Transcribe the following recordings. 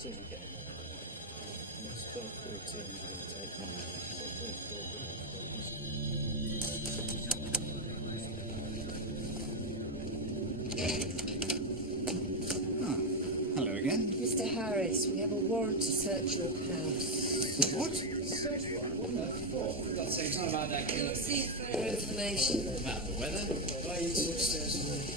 soon as we get there. And it's 12:14 is going to take me. Hello again. Mr. Harris, we have a warrant to search your house. What? Search warrant? What for? For God's sake, it's not about that killer. You'll see further information. About the weather? Why are you two upstairs with me?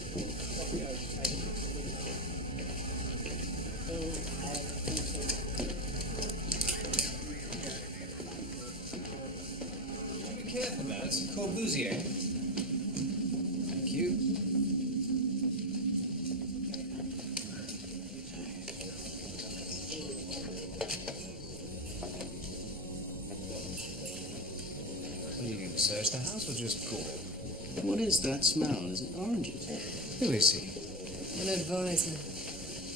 Be careful now, it's Corbusier. Thank you. What are you going to search the house or just call? What is that smell? Is it oranges? Who is he? An advisor.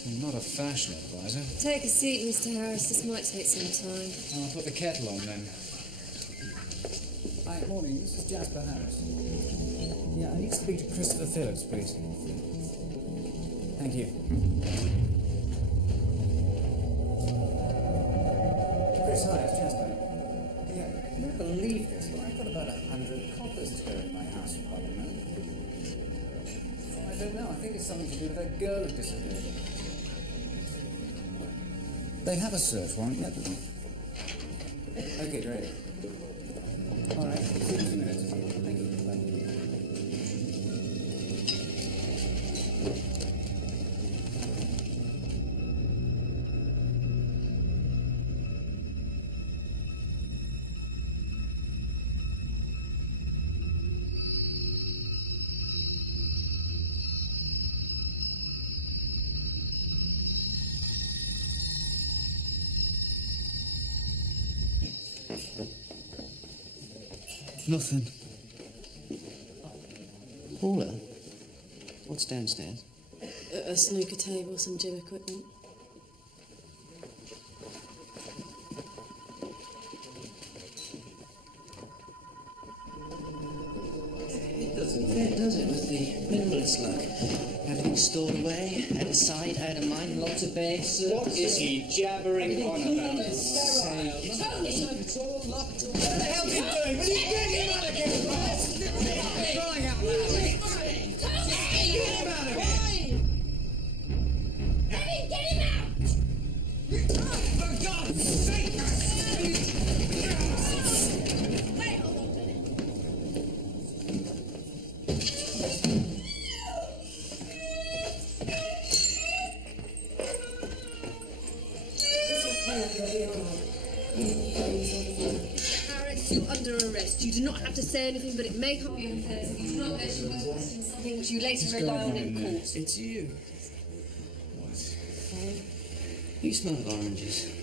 I'm not a fashion advisor. Take a seat, Mr. Harris. This might take some time. I'll put the kettle on then. Hi, morning. This is Jasper Harris. Yeah, I need to speak to Christopher Phillips, please. Thank you. Chris, hi, it's Jasper. Yeah, you won't believe this, but I've got about 100 coppers to go in my house at the moment. I don't know. I think it's something to do with that girl who disappeared. They have a search warrant yet? Okay, great. All right, see you in 2 minutes. Thank you. Bye. Nothing. Paula, what's downstairs? A snooker table, some gym equipment. It doesn't fit, does it, with the minimalist look? Everything stored away, out of sight, out of mind, lots of base. What is he jabbering on about? It's all locked away. What the hell are you doing? What are you doing? You're not against us. Crying out loud. Get him out of here. Get him out! For God's sake! Wait, hold on. Harris, you're under arrest. You do not have to say anything, but it may come your affairs if you do not mention something which you later rely on in court. It's you. You smell of oranges.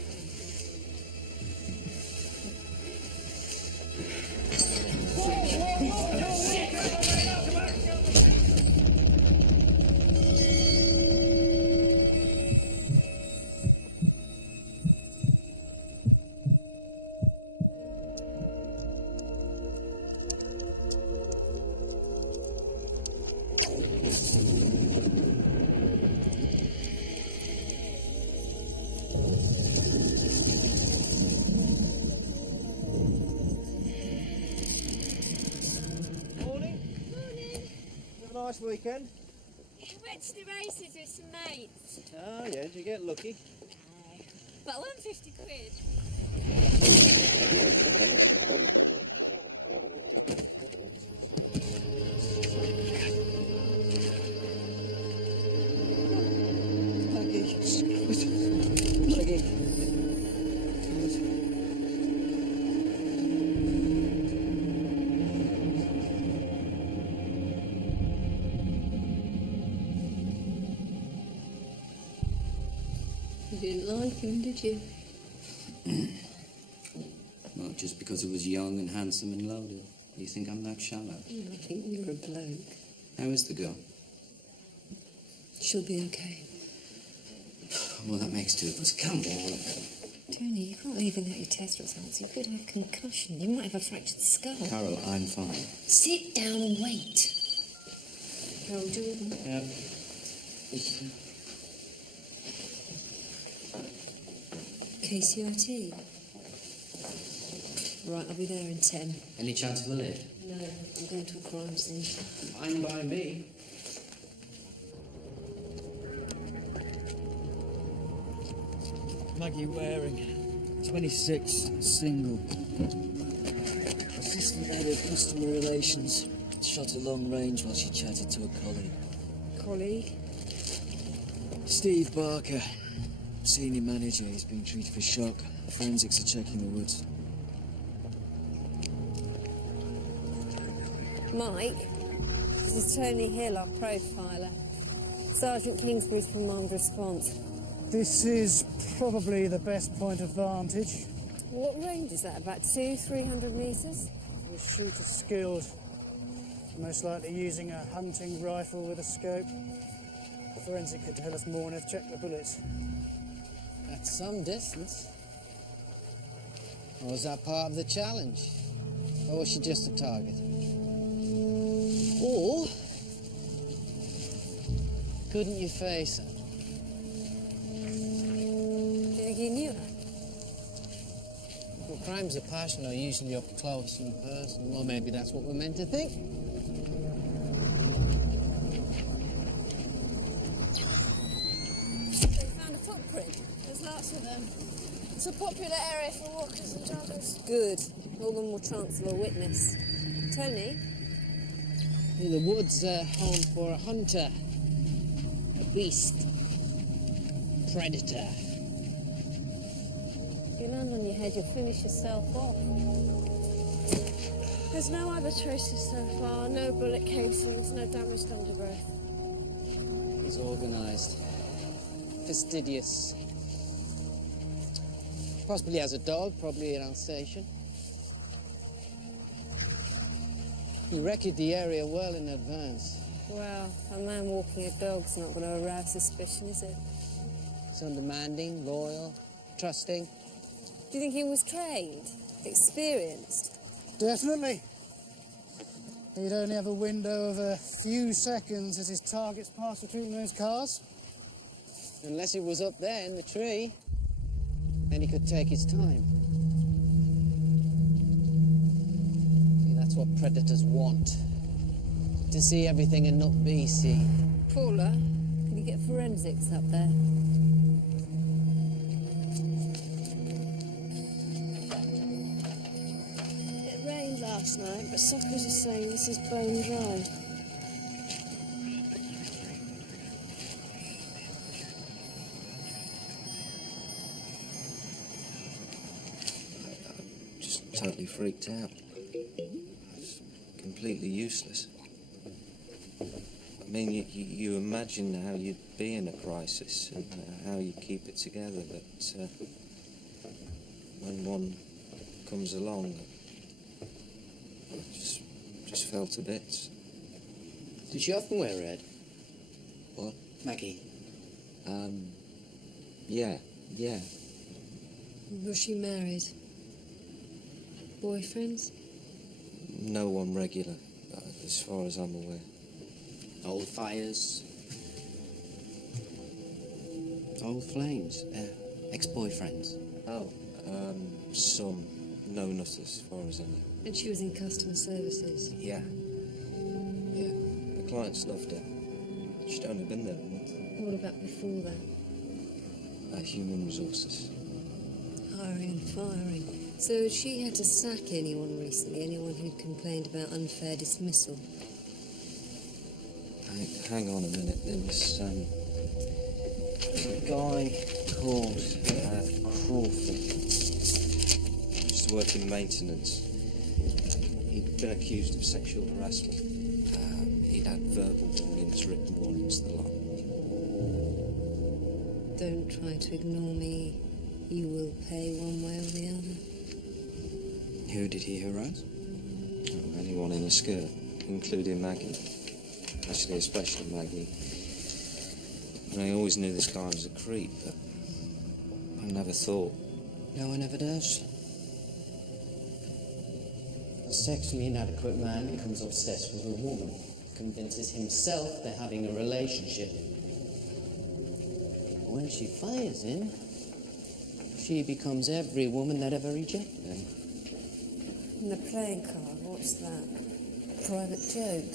Nice weekend. Went to the races with some mates. Oh yeah, did you get lucky? But I won 50 quid. You didn't like him, did you? Well, just because he was young and handsome and loaded. You think I'm that shallow? I think you're a bloke. How is the girl? She'll be okay. Well, that makes two of us. Come on. Tony, you can't leave without your test results. You could have concussion. You might have a fractured skull. Carol, I'm fine. Sit down and wait. Carol Jordan. Yeah. KCIT. Right, I'll be there in 10. Any chance of a lift? No, I'm going to a crime scene. Fine by me. Maggie Waring, 26, single. Assistant head of customer relations. Shot at long range while she chatted to a colleague. Colleague? Steve Barker, senior manager. He's being treated for shock. Forensics are checking the woods. Mike, this is Tony Hill, our profiler. Sergeant Kingsbury's command response. This is probably the best point of vantage. What range is that? About 200-300 metres? The shooter's skilled. Most likely using a hunting rifle with a scope. Forensic could tell us more and have checked the bullets. That's some distance. Or was that part of the challenge? Or was she just a target? Or couldn't you face her? Do you think he knew her? Well, crimes of passion are usually up close and personal, or maybe that's what we're meant to think. They found a footprint. There's lots of them. It's a popular area for walkers and joggers. Good. All the more chance of a witness. Tony? The woods are home for a hunter, a beast, predator. If you land on your head, you'll finish yourself off. There's no other traces so far. No bullet casings, no damaged undergrowth. He's organised, fastidious. Possibly has a dog, probably an Alsatian. He wrecked the area well in advance. Well, a man walking a dog's not going to arouse suspicion, is it? He's undemanding, loyal, trusting. Do you think he was trained? Experienced? Definitely. He'd only have a window of a few seconds as his targets pass between those cars. Unless it was up there in the tree, then he could take his time. See, that's what predators want. To see everything and not be seen. Paula, can you get forensics up there? It rained last night, but suckers are saying this is bone dry. Just totally freaked out. It's completely useless. I mean, you imagine how you'd be in a crisis and how you keep it together, but when one comes along, I just fell to bits. Did she often wear red? What? Maggie. Yeah. Was she married? Boyfriends? No one regular, as far as I'm aware. Old fires. Old flames. Ex-boyfriends. Oh, some. No, not as far as I know. And she was in customer services? Yeah. The clients loved her. She'd only been there a month. What about before that? Human resources. Hiring and firing. So she had to sack anyone recently, anyone who'd complained about unfair dismissal? Hang on a minute. There was a guy called Crawford. He used to work in maintenance. He'd been accused of sexual harassment. He'd had verbal warnings, written warnings, the lot. Don't try to ignore me. You will pay one way or the other. Who did he harass? Anyone in a skirt, including Maggie. Actually, especially Maggie. And I always knew this guy was a creep, but I never thought. No one ever does. A sexually inadequate man becomes obsessed with a woman, convinces himself they're having a relationship. When she fires him, She becomes every woman that ever rejected him. And the playing card, what's that? Private joke.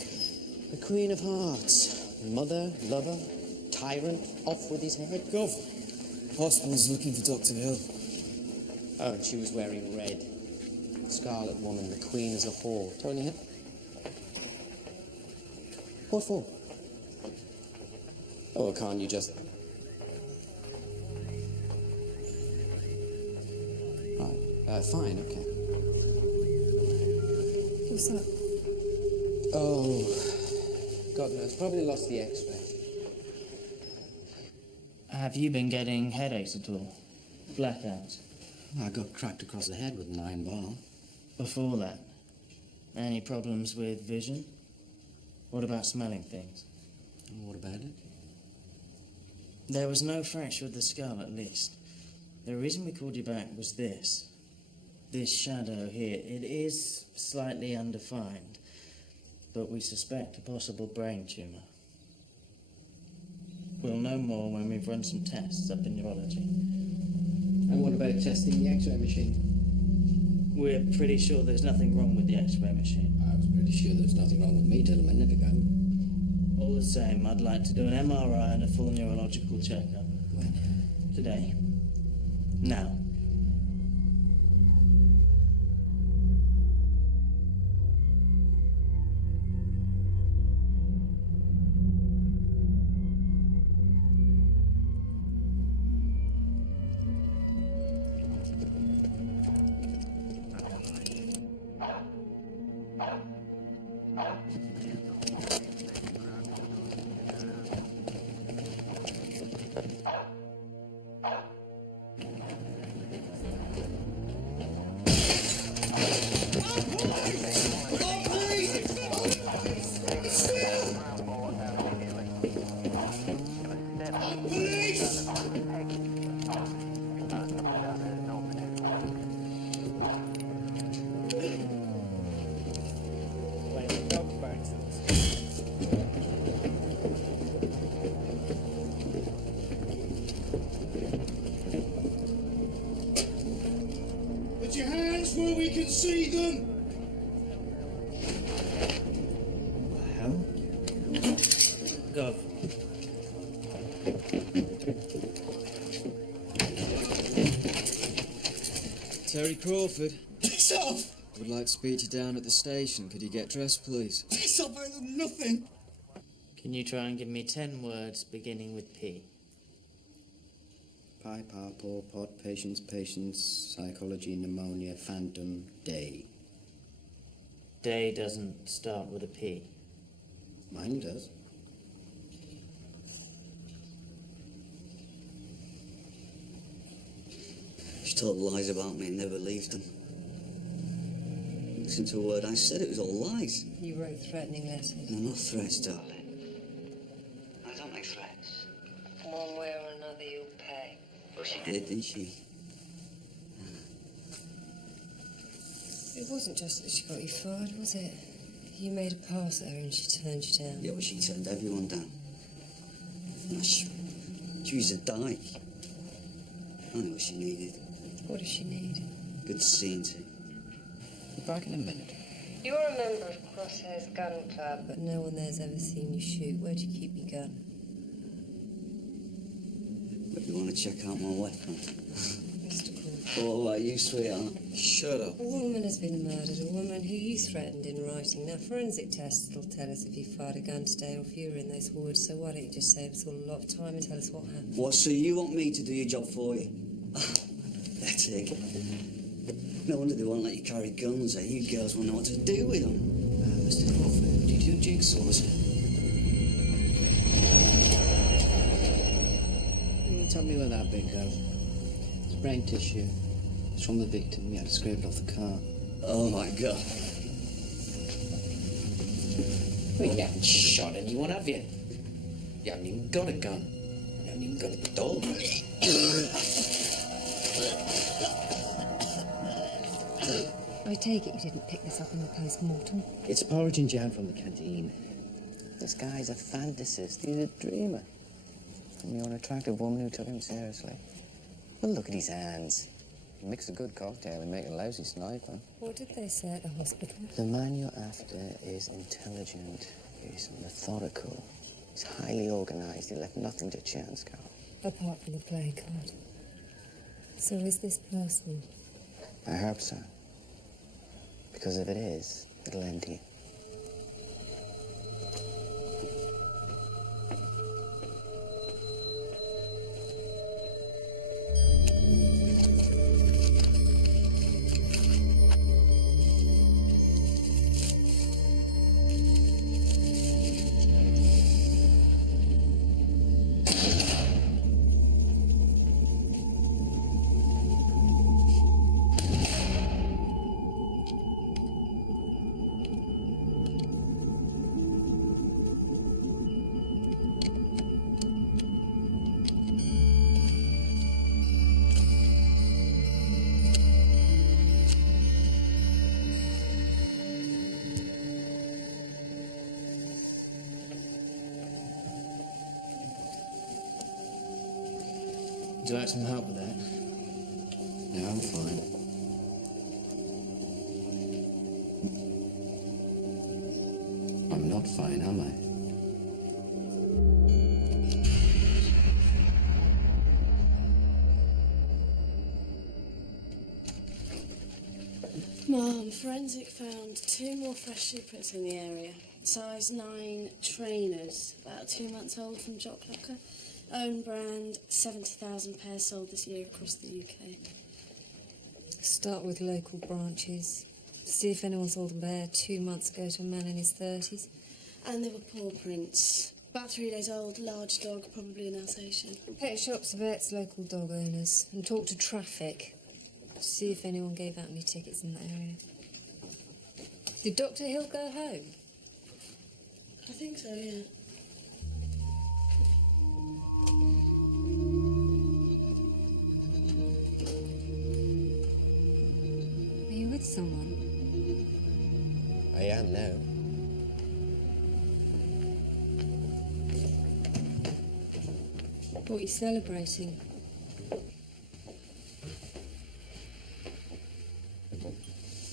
The Queen of Hearts. Mother, lover, tyrant, off with his head. Gov, hospital's looking for Dr. Hill. Oh, and she was wearing red. Scarlet Woman, the Queen as a whore. Tony Hill. What for? Oh, can't you just... Right, fine, okay. What's that? Oh, God knows, probably lost the X-ray. Have you been getting headaches at all? Blackouts? I got cracked across the head with an iron bar. Before that? Any problems with vision? What about smelling things? What about it? There was no fracture of the skull, at least. The reason we called you back was this. This shadow here. It is slightly undefined, but we suspect a possible brain tumour. We'll know more when we've run some tests up in neurology. And what about testing the X-ray machine? We're pretty sure there's nothing wrong with the X-ray machine. I was pretty sure there was nothing wrong with me till a minute ago. All the same, I'd like to do an MRI and a full neurological checkup. When? Today. Now. Put your hands where we can see them. Hell? Gov. Terry Crawford. Piss off! Would like to speak to you down at the station. Could you get dressed, please? Piss off, I have nothing. Can you try and give me 10 words beginning with P? Pie, par, paw, pot, patience, psychology, pneumonia, phantom, day. Day doesn't start with a P. Mine does. She told lies about me and never believed them. Listen to a word I said, it was all lies. You wrote threatening letters. No, not threats, darling. I don't make threats. One way or another, you'll pay. Well, she did, didn't she? It wasn't just that she got you fired, was it? You made a pass at her and she turned you down. Yeah, well, she turned everyone down. No, she used a dyke. I know what she needed. What does she need? Good seeing to. Be back in a minute. You're a member of Crosshair's Gun Club, but no one there's ever seen you shoot. Where do you keep your gun? But you want to check out my weapon? Mr. Crawford. What about you, sweetheart? Shut up. A woman has been murdered, a woman who you threatened in writing. Now, forensic tests will tell us if you fired a gun today or if you were in those woods, so why don't you just save us all a lot of time and tell us what happened? What, so you want me to do your job for you? Pathetic. No wonder they won't let you carry guns, eh? You girls won't know what to do with them. Mr. Crawford, do you do jigsaws? You tell me where that bit goes. It's brain tissue. It's from the victim. You had to scrape it off the car. Oh, my God. Well, you haven't shot anyone, have you? You haven't even got a gun. You haven't even got a dog. I take it you didn't pick this up in the post-mortem? It's porridge and jam from the canteen. This guy's a fantasist. He's a dreamer. And you're an attractive woman who took him seriously. Well, look at his hands. He mix a good cocktail and make a lousy sniper. What did they say at the hospital? The man you're after is intelligent. He's methodical. He's highly organized. He left nothing to chance, Carol. Apart from the playing card. So is this personal? I hope so. Because if it is, it'll end here. Would you like some help with that? No, I'm fine. I'm not fine, am I? Mom, forensic found 2 more fresh shoe prints in the area. Size 9 trainers, about 2 months old from Jock Locker. Own brand, 70,000 pairs sold this year across the UK. Start with local branches. See if anyone sold a bear 2 months ago to a man in his 30s. And they were paw prints. About 3 days old, large dog, probably an Alsatian. Pet shops, vets, local dog owners. And talk to traffic. See if anyone gave out any tickets in that area. Did Dr. Hill go home? I think so, yeah. Are you with someone? I am now. What are you celebrating?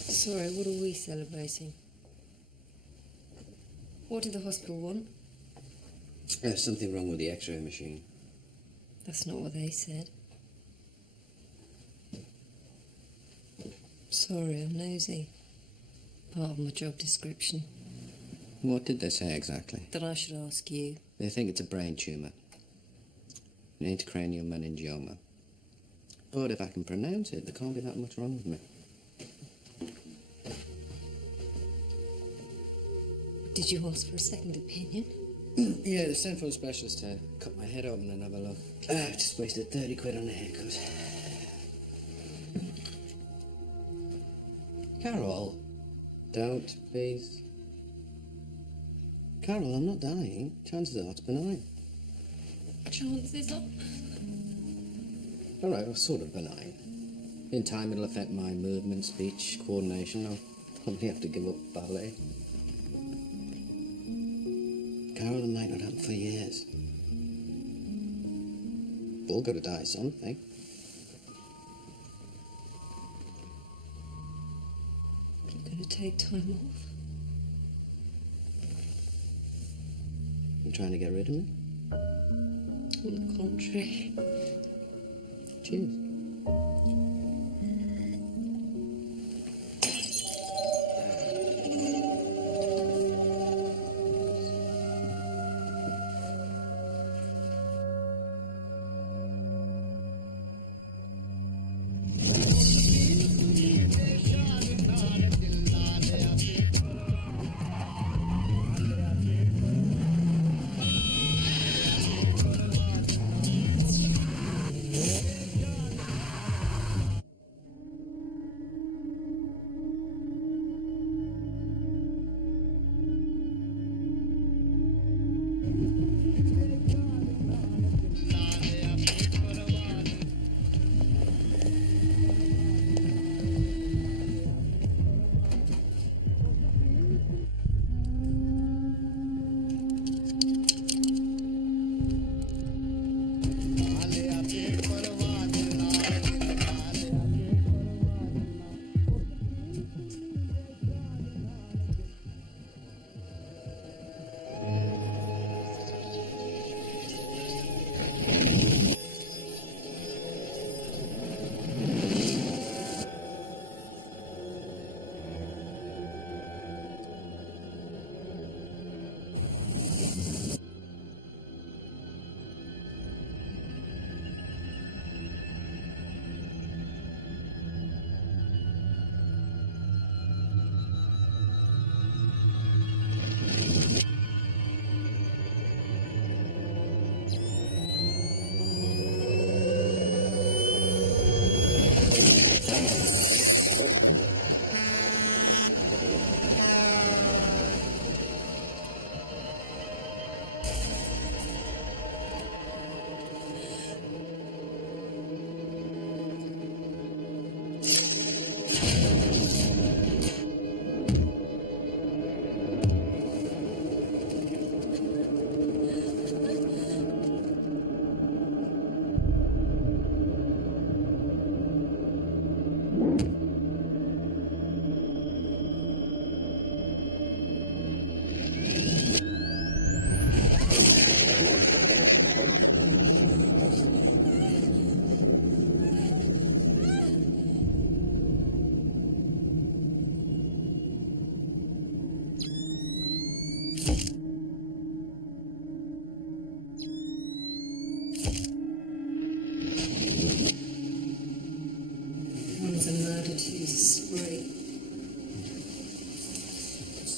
Sorry, what are we celebrating? What did the hospital want? There's something wrong with the X-ray machine. That's not what they said. Sorry, I'm nosy. Part of my job description. What did they say exactly? That I should ask you. They think it's a brain tumour. Intracranial meningioma. But if I can pronounce it, there can't be that much wrong with me. Did you ask for a second opinion? Yeah, they sent for a specialist to cut my head open and have a look. I've just wasted 30 quid on a haircut. Carol, don't, please. Carol, I'm not dying. Chances are it's benign. Chances are. All right, well, sort of benign. In time, it'll affect my movement, speech, coordination. I'll probably have to give up ballet. Carol, it might not happen for years. We're all got to die something. You're going to take time off? You trying to get rid of me? On the contrary. Cheers.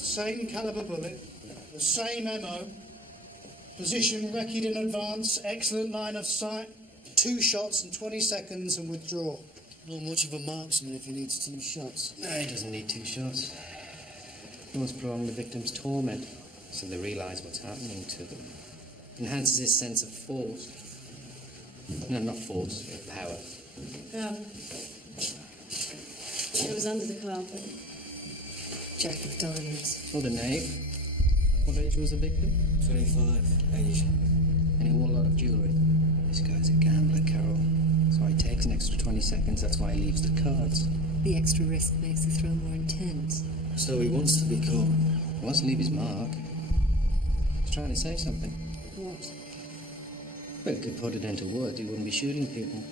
Same caliber bullet, the same MO, position recce in advance, excellent line of sight, 2 shots in 20 seconds and withdraw. Not much of a marksman if he needs 2 shots. No, he doesn't need 2 shots. He wants to prolong the victim's torment so they realise what's happening to them. Enhances his sense of force. No, not force, power. It was under the carpet. Jack of diamonds. Or the knave. What age was the victim? 25, age. And he wore a lot of jewellery. This guy's a gambler, Carol. So he takes an extra 20 seconds, that's why he leaves the cards. The extra risk makes the thrill more intense. So he wants to be caught. He wants to leave his mark. He's trying to say something. What? Well, he could put it into words, he wouldn't be shooting people.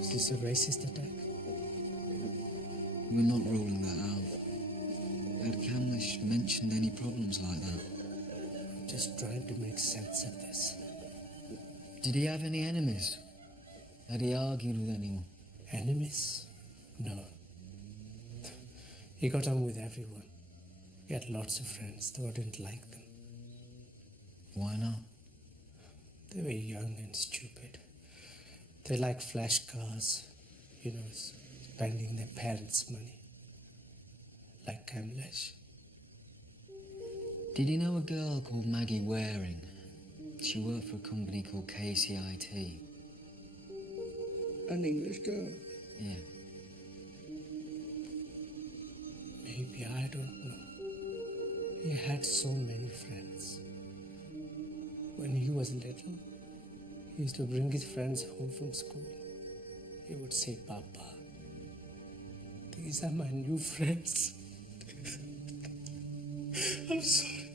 Is this a racist attack? We're not ruling that out. Had Camlish mentioned any problems like that? Just trying to make sense of this. Did he have any enemies? Had he argued with anyone? Enemies? No. He got on with everyone. He had lots of friends, though I didn't like them. Why not? They were young and stupid. They liked flash cars, you know, spending their parents' money. Like Camlish. Did he know a girl called Maggie Waring? She worked for a company called KCIT. An English girl? Yeah. Maybe, I don't know. He had so many friends. When he was little, he used to bring his friends home from school. He would say, Papa, these are my new friends. I'm sorry.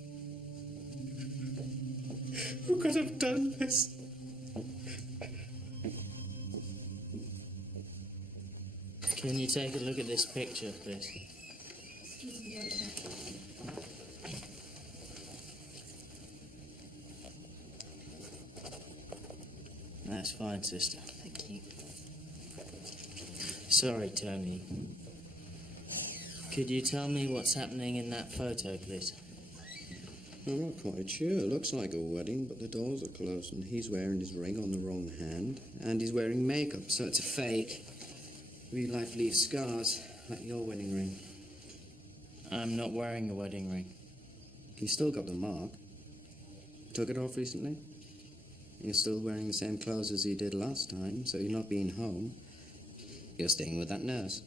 Who could have done this? Can you take a look at this picture, please? That's fine, sister. Thank you. Sorry, Tony. Could you tell me what's happening in that photo, please? I'm not quite sure. It looks like a wedding, but the doors are closed and he's wearing his ring on the wrong hand and he's wearing makeup, so it's a fake. Real life leaves scars, like your wedding ring. I'm not wearing a wedding ring. You've still got the mark. Took it off recently? You're still wearing the same clothes as you did last time, so you're not being home. You're staying with that nurse.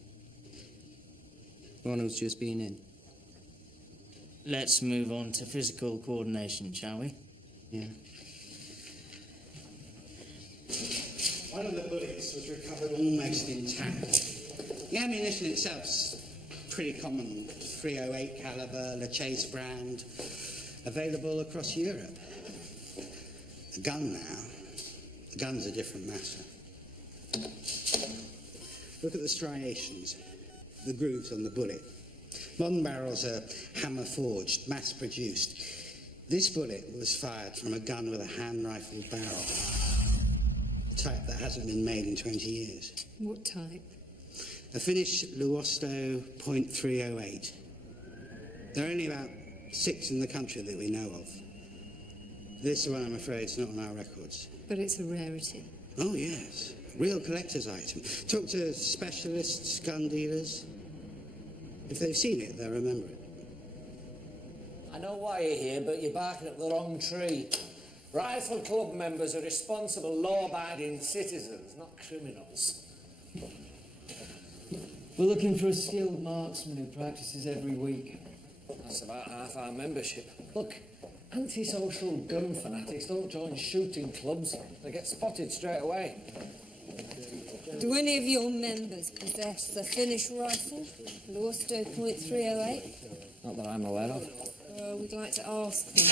The one who's just been in. Let's move on to physical coordination, shall we? Yeah. One of the bullets was recovered almost intact. The ammunition itself's pretty common. 308 caliber, Le Chase brand, available across Europe. The gun now, the gun's a different matter. Look at the striations, the grooves on the bullet. Modern barrels are hammer forged, mass produced. This bullet was fired from a gun with a hand rifle barrel. The type that hasn't been made in 20 years. What type? A Finnish Luosto .308. There are only about 6 in the country that we know of. This one, I'm afraid, is not on our records. But it's a rarity. Oh, yes. Real collector's item. Talk to specialists, gun dealers. If they've seen it, they'll remember it. I know why you're here, but you're barking up the wrong tree. Rifle club members are responsible, law-abiding citizens, not criminals. We're looking for a skilled marksman who practices every week. That's about half our membership. Look, antisocial gun fanatics don't join shooting clubs. They get spotted straight away. Do any of your members possess the Finnish rifle, Luosto .308? Not that I'm aware of. We'd like to ask them.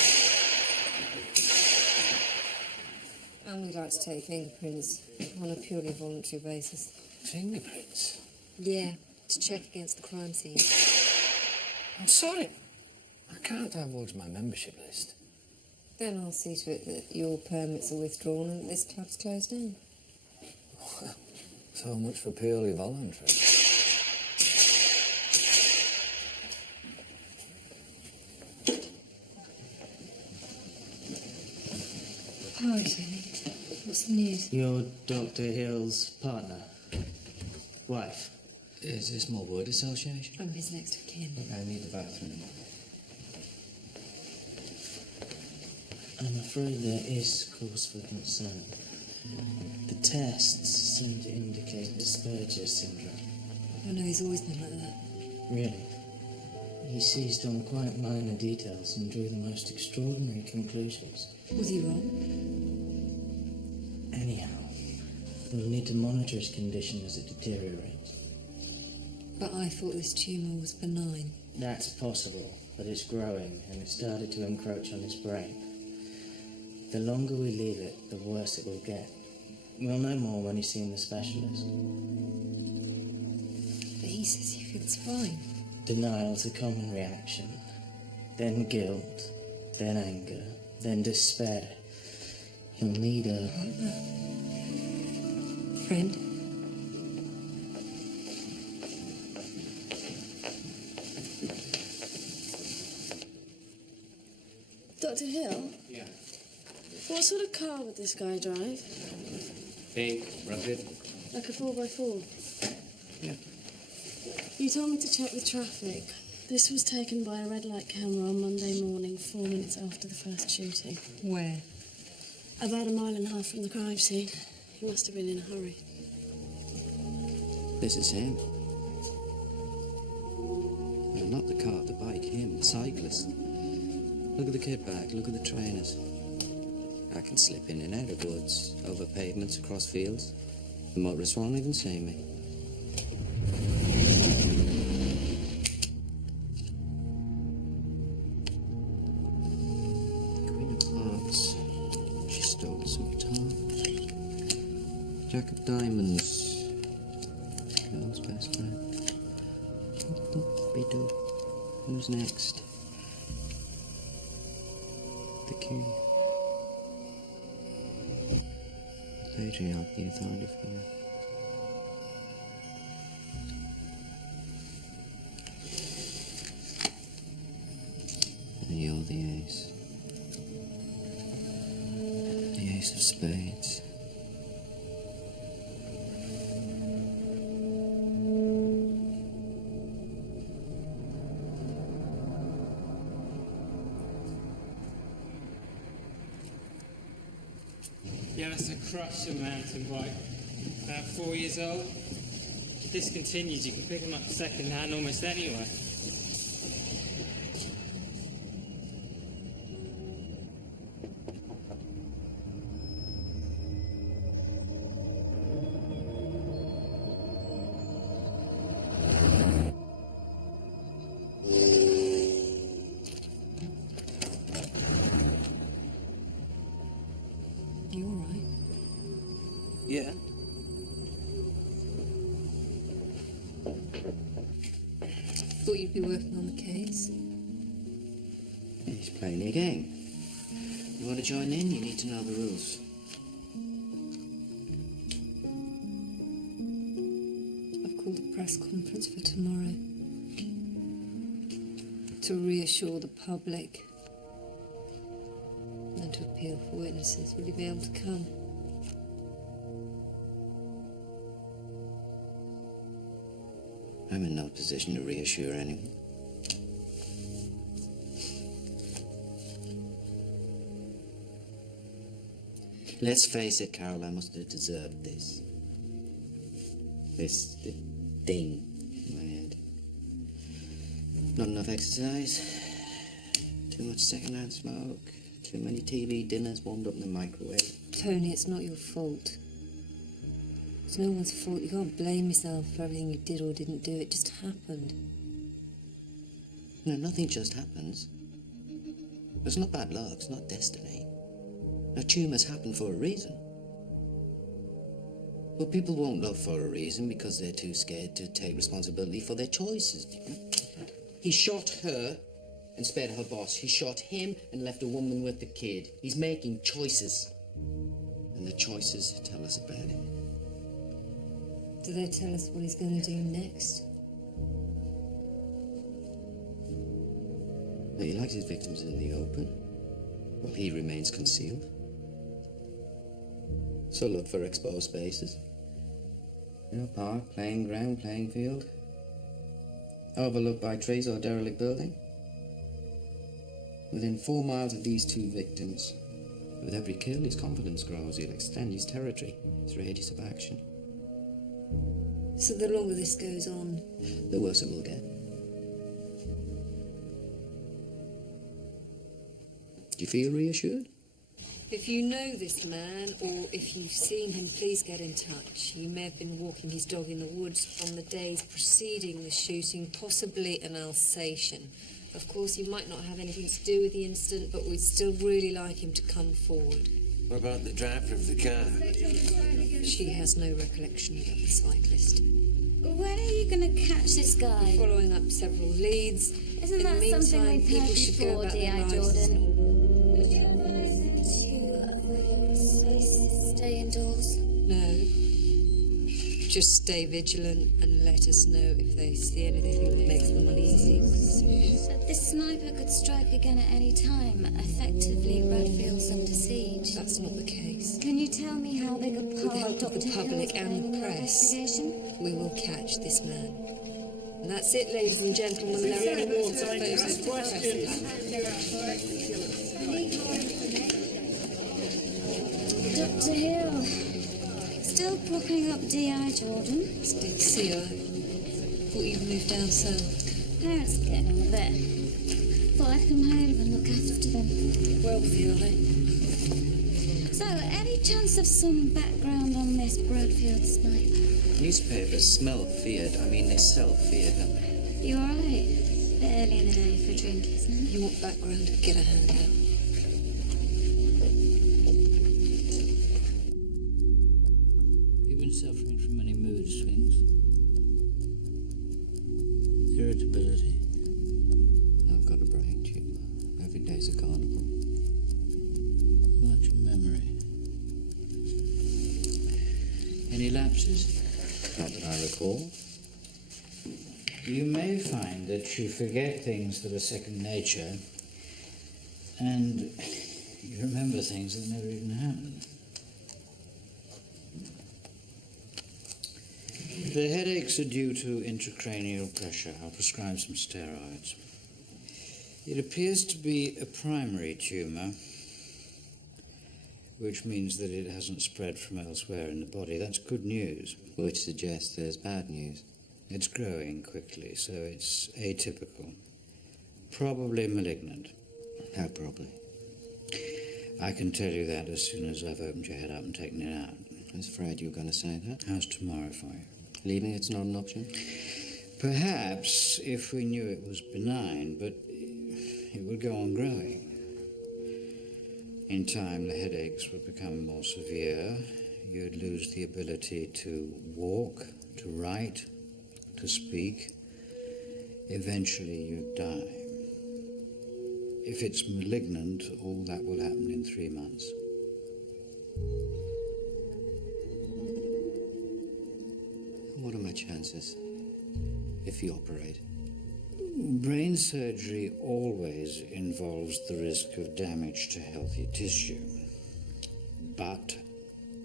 And we'd like to take fingerprints on a purely voluntary basis. Fingerprints? Yeah, to check against the crime scene. I'm sorry. I can't divulge my membership list. Then I'll see to it that your permits are withdrawn and that this club's closed down. Well, so much for purely voluntary. Hi, Tony. What's the news? You're Dr. Hill's partner. Wife. Is this more word association? I'm his next of kin. I need the bathroom. I'm afraid there is cause for concern. The tests seem to indicate Asperger's syndrome. I know he's always been like that. Really? He seized on quite minor details and drew the most extraordinary conclusions. Was he wrong? Anyhow, we'll need to monitor his condition as it deteriorates. But I thought this tumour was benign. That's possible, but it's growing and it started to encroach on his brain. The longer we leave it, the worse it will get. We'll know more when he's seen the specialist. But he says he feels fine. Denial's a common reaction. Then guilt, then anger, then despair. He'll need a... Friend? Dr. Hill? Yeah. What sort of car would this guy drive? Big, rugged. Like a 4x4? Yeah. You told me to check the traffic. This was taken by a red light camera on Monday morning, 4 minutes after the first shooting. Where? About 1.5 miles from the crime scene. He must have been in a hurry. This is him. No, not the car, the bike, him, the cyclist. Look at the kit bag, look at the trainers. I can slip in and out of woods, over pavements, across fields. The motorists won't even see me. Queen of Hearts. She stole some tarts. Jack of Diamonds. Girl's best friend. Bidu. Who's next? The king. The patriarch, the authority figure. And you're the ace. The ace of spades. Yeah, that's a crusher mountain bike. About 4 years old. Discontinued, you can pick them up second hand almost anywhere. You all right? Yeah. Thought you'd be working on the case. He's playing the game. You want to join in? You need to know the rules. I've called a press conference for tomorrow to reassure the public and to appeal for witnesses. Will you be able to come? I'm in no position to reassure anyone. Let's face it, Carol, I must have deserved this. This ding in my head. Not enough exercise, too much second-hand smoke, too many TV dinners warmed up in the microwave. Tony, it's not your fault. It's no one's fault. You can't blame yourself for everything you did or didn't do. It just happened. No, nothing just happens. It's not bad luck, it's not destiny. Now, tumours happen for a reason. But people won't love for a reason because they're too scared to take responsibility for their choices. He shot her and spared her boss. He shot him and left a woman with a kid. He's making choices. And the choices tell us about him. Do they tell us what he's going to do next? Now, he likes his victims in the open, while he remains concealed. So look for exposed spaces. You know, park, playing ground, playing field. Overlooked by trees or derelict building. Within 4 miles of these 2 victims. With every kill, his confidence grows. He'll extend his territory, his radius of action. So the longer this goes on, the worse it will get. Do you feel reassured? if you know this man, or if you've seen him, please get in touch. He may have been walking his dog in the woods on the days preceding the shooting, possibly an Alsatian. Of course, he might not have anything to do with the incident, but we'd still really like him to come forward. What about the driver of the car? She has no recollection of the cyclist. When are you going to catch this guy? We're following up several leads. Isn't In that the something meantime, we've people heard should go before, about their D.I. lives as Jordan? normal. Would you advise them to avoid spaces, stay indoors? No. Just stay vigilant and let us know if they see anything that makes them uneasy. This sniper could strike again at any time. Effectively, Bradfield's under siege. That's not the case. Can you tell me how they could With the part help of the Dr. public Hill's and the brain press, investigation? we will catch this man. And that's it, ladies and gentlemen. There are no awards or photos for presses. Dr. Hill, still propping up D.I. Jordan? Still C.I. Thought you'd moved down south. Parents are getting on a bit. Thought I'd come home and look after them. Wealthy, are they? So, any chance of some background on this Bradfield sniper? Newspapers smell feared. I mean, they sell fear, don't they? You alright? Bit early in the day for a drink, isn't it? You want background? Get a hand out. You've been suffering from many mood swings. Irritability. I've got a brain tumor. Every day's a carnival. Much memory. Any lapses? Not that I recall. You may find that you forget things that are second nature, and you remember things that never even happened. The headaches are due to intracranial pressure. I'll prescribe some steroids. It appears to be a primary tumour, which means that it hasn't spread from elsewhere in the body. That's good news. Which suggests there's bad news. It's growing quickly, so it's atypical. Probably malignant. How probably? I can tell you that as soon as I've opened your head up and taken it out. I was afraid you were going to say that. How's tomorrow for you? Leaving it's not an option? Perhaps if we knew it was benign, but it would go on growing. In time, the headaches would become more severe. You'd lose the ability to walk, to write, to speak. Eventually, you'd die. If it's malignant, all that will happen in 3 months. What are my chances if you operate? Brain surgery always involves the risk of damage to healthy tissue. But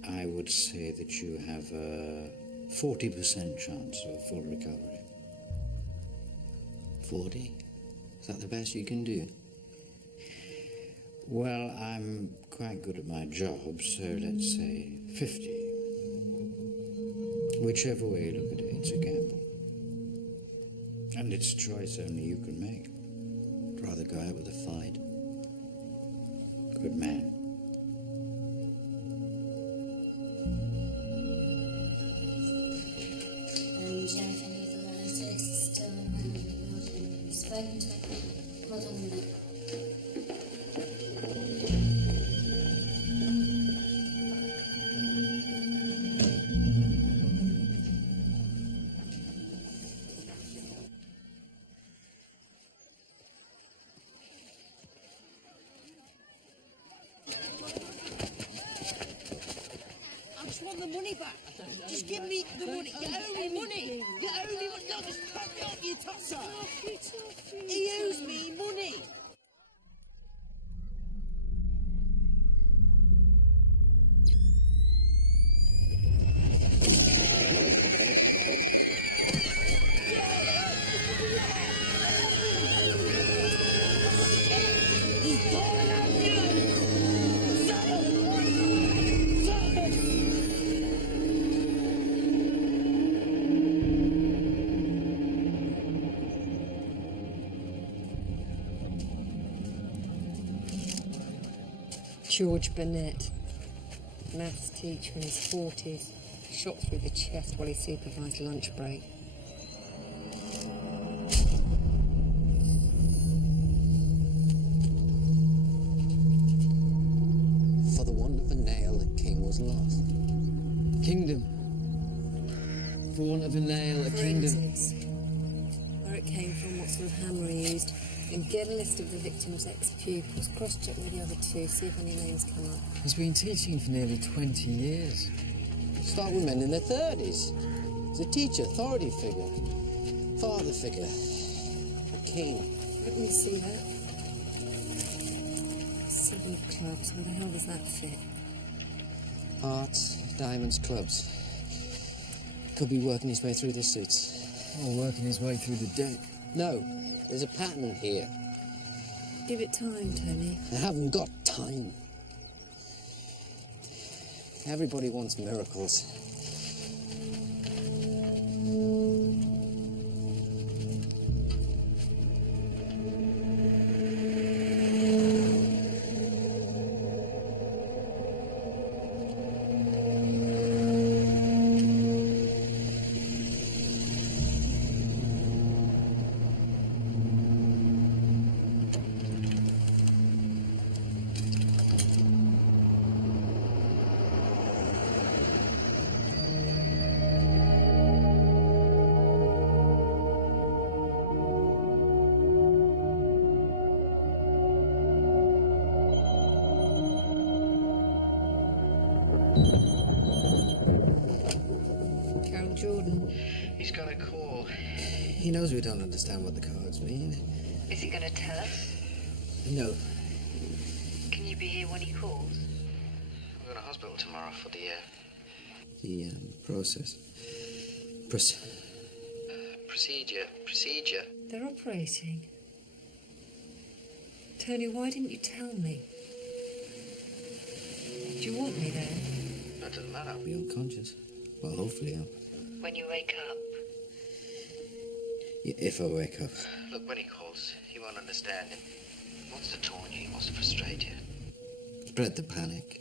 I would say that you have a 40% chance of full recovery. 40? Is that the best you can do? Well, I'm quite good at my job, so let's say 50. Whichever way you look at it, it's a gamble. And it's a choice only you can make. I'd rather go out with a fight. Good man. And Jennifer Neither is still around the building. You've spoken to her. Hold on a minute. want the money back. Just give me the money. You owe me money. You owe me money. No, just pop me up, you tosser. He owes me money. George Burnett, maths teacher in his 40s, shot through the chest while he supervised lunch break. For the want of a nail, the king was lost. Kingdom. For want of a nail, a kingdom. Forensics. Where it came from, what sort of hammer he used, and get a list of the victim's ex-pupils. Cross-check with the other two, see if any names come up. He's been teaching for nearly 20 years. Start with men in their 30s. He's a teacher, authority figure, father figure, a king. Let me see that. 7 clubs, where the hell does that fit? Hearts, diamonds, clubs. Could be working his way through the suits. Or working his way through the deck. No, there's a pattern here. Give it time, Tony. I haven't got time. Everybody wants miracles. He's got a call. He knows we don't understand what the cards mean. Is he going to tell us? No. Can you be here when he calls? I'm going to hospital tomorrow for the process. Procedure. They're operating. Tony, why didn't you tell me? Do you want me there? That doesn't matter. I'll be unconscious. Well, hopefully I'll... When you wake up? Yeah, if I wake up. Look, when he calls, you won't understand him. He wants to taunt you, he wants to frustrate you. Spread the panic.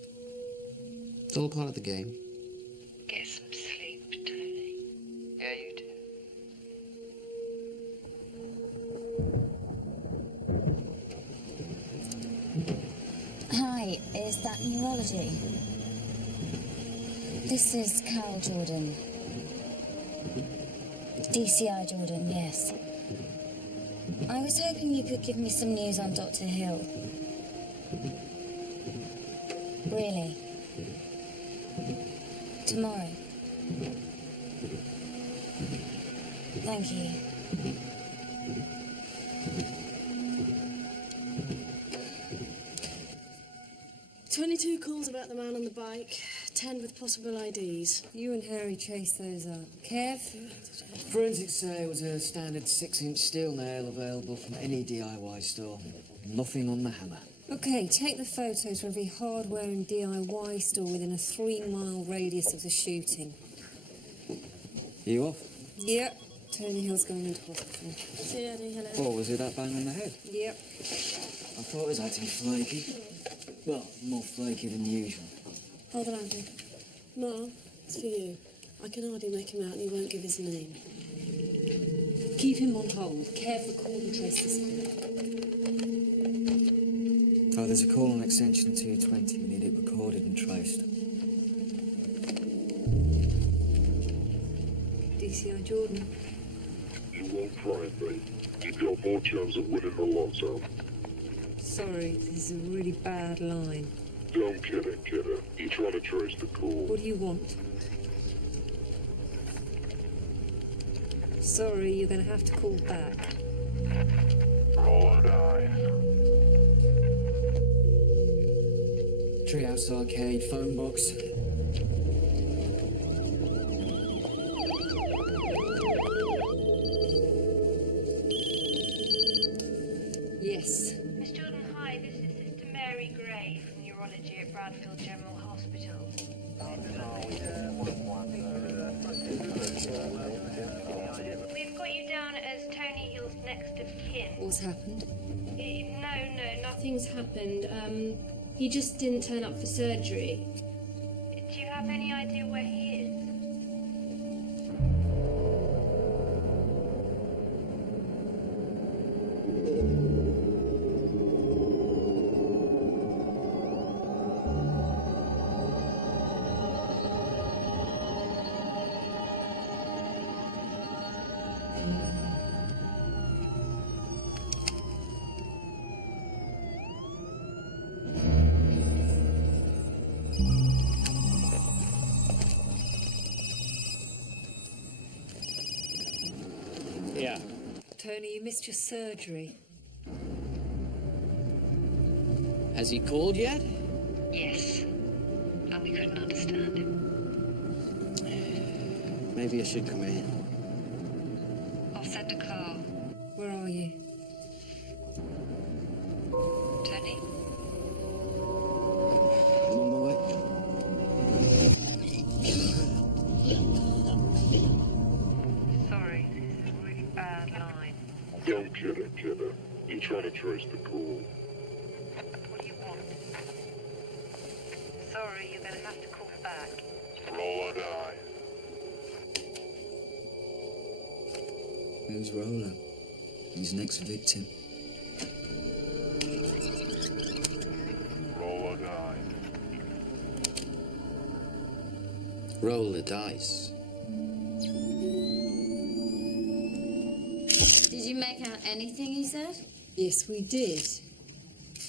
It's all part of the game. Get some sleep, Tony. Yeah, you do. Hi, is that neurology? This is Carol Jordan. DCI Jordan, yes. I was hoping you could give me some news on Dr. Hill. Really? Tomorrow? Thank you. "22 calls about the man on the bike, 10 with possible IDs. You and Harry chase those up. Kev? Forensics say it was a standard 6-inch steel nail available from any DIY store. Nothing on the hammer. Okay, take the photos from every hardware and DIY store within a 3-mile radius of the shooting. You off? Yep. Tony Hill's going into hospital. See you, Eddie, hello. Oh, was it that bang on the head? Yep. I thought it was acting flaky. Well, more flaky than usual. Hold on, Andrew. Ma, it's for you. I can hardly make him out and he won't give his name. Keep him on hold. Kev, record and trace this. Oh, there's a call on extension 220. We need it recorded and traced. DCI Jordan. You won't try and me. You've got more chance of winning the lotto. Sorry, this is a really bad line. Don't kid it, kidder. You're trying to trace the call. What do you want? Sorry, you're going to have to call back. Roll or die. Treehouse Arcade, phone box. Yes. Miss Jordan, hi. This is Sister Mary Gray from Neurology at Bradfield General Hospital. We've got you down as Tony Hill's next of kin. What's happened? No, nothing's happened. He just didn't turn up for surgery. Do you have any idea where he is? Yeah. Tony, you missed your surgery. Has he called yet? Yes. And we couldn't understand him. Maybe I should come in. I'll send a car. Where are you? Tony? I'm on my way. Sorry, this is a really bad line. Don't kid it, kidder. You're trying to trace the call. What do you want? Sorry, you're going to have to call back. Roll or die. Who's Rolo? His next victim. Roll or die. Roll the dice. Did you make out anything he said? Yes, we did.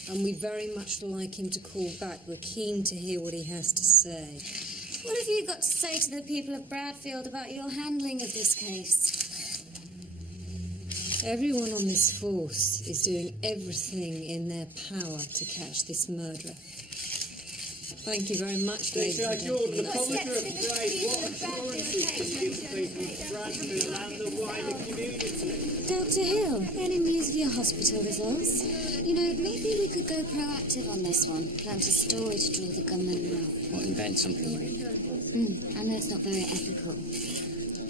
And we'd very much like him to call back. We're keen to hear what he has to say. What have you got to say to the people of Bradfield about your handling of this case? Everyone on this force is doing everything in their power to catch this murderer. Thank you very much, ladies and Jordan, the gentlemen. publisher of Brave, what assurances can you give the people of Bradfield and the wider community? Dr. Hill, any news of your hospital results? You know, maybe we could go proactive on this one. Plant a story to draw the gunman out. What, invent something? I know it's not very ethical.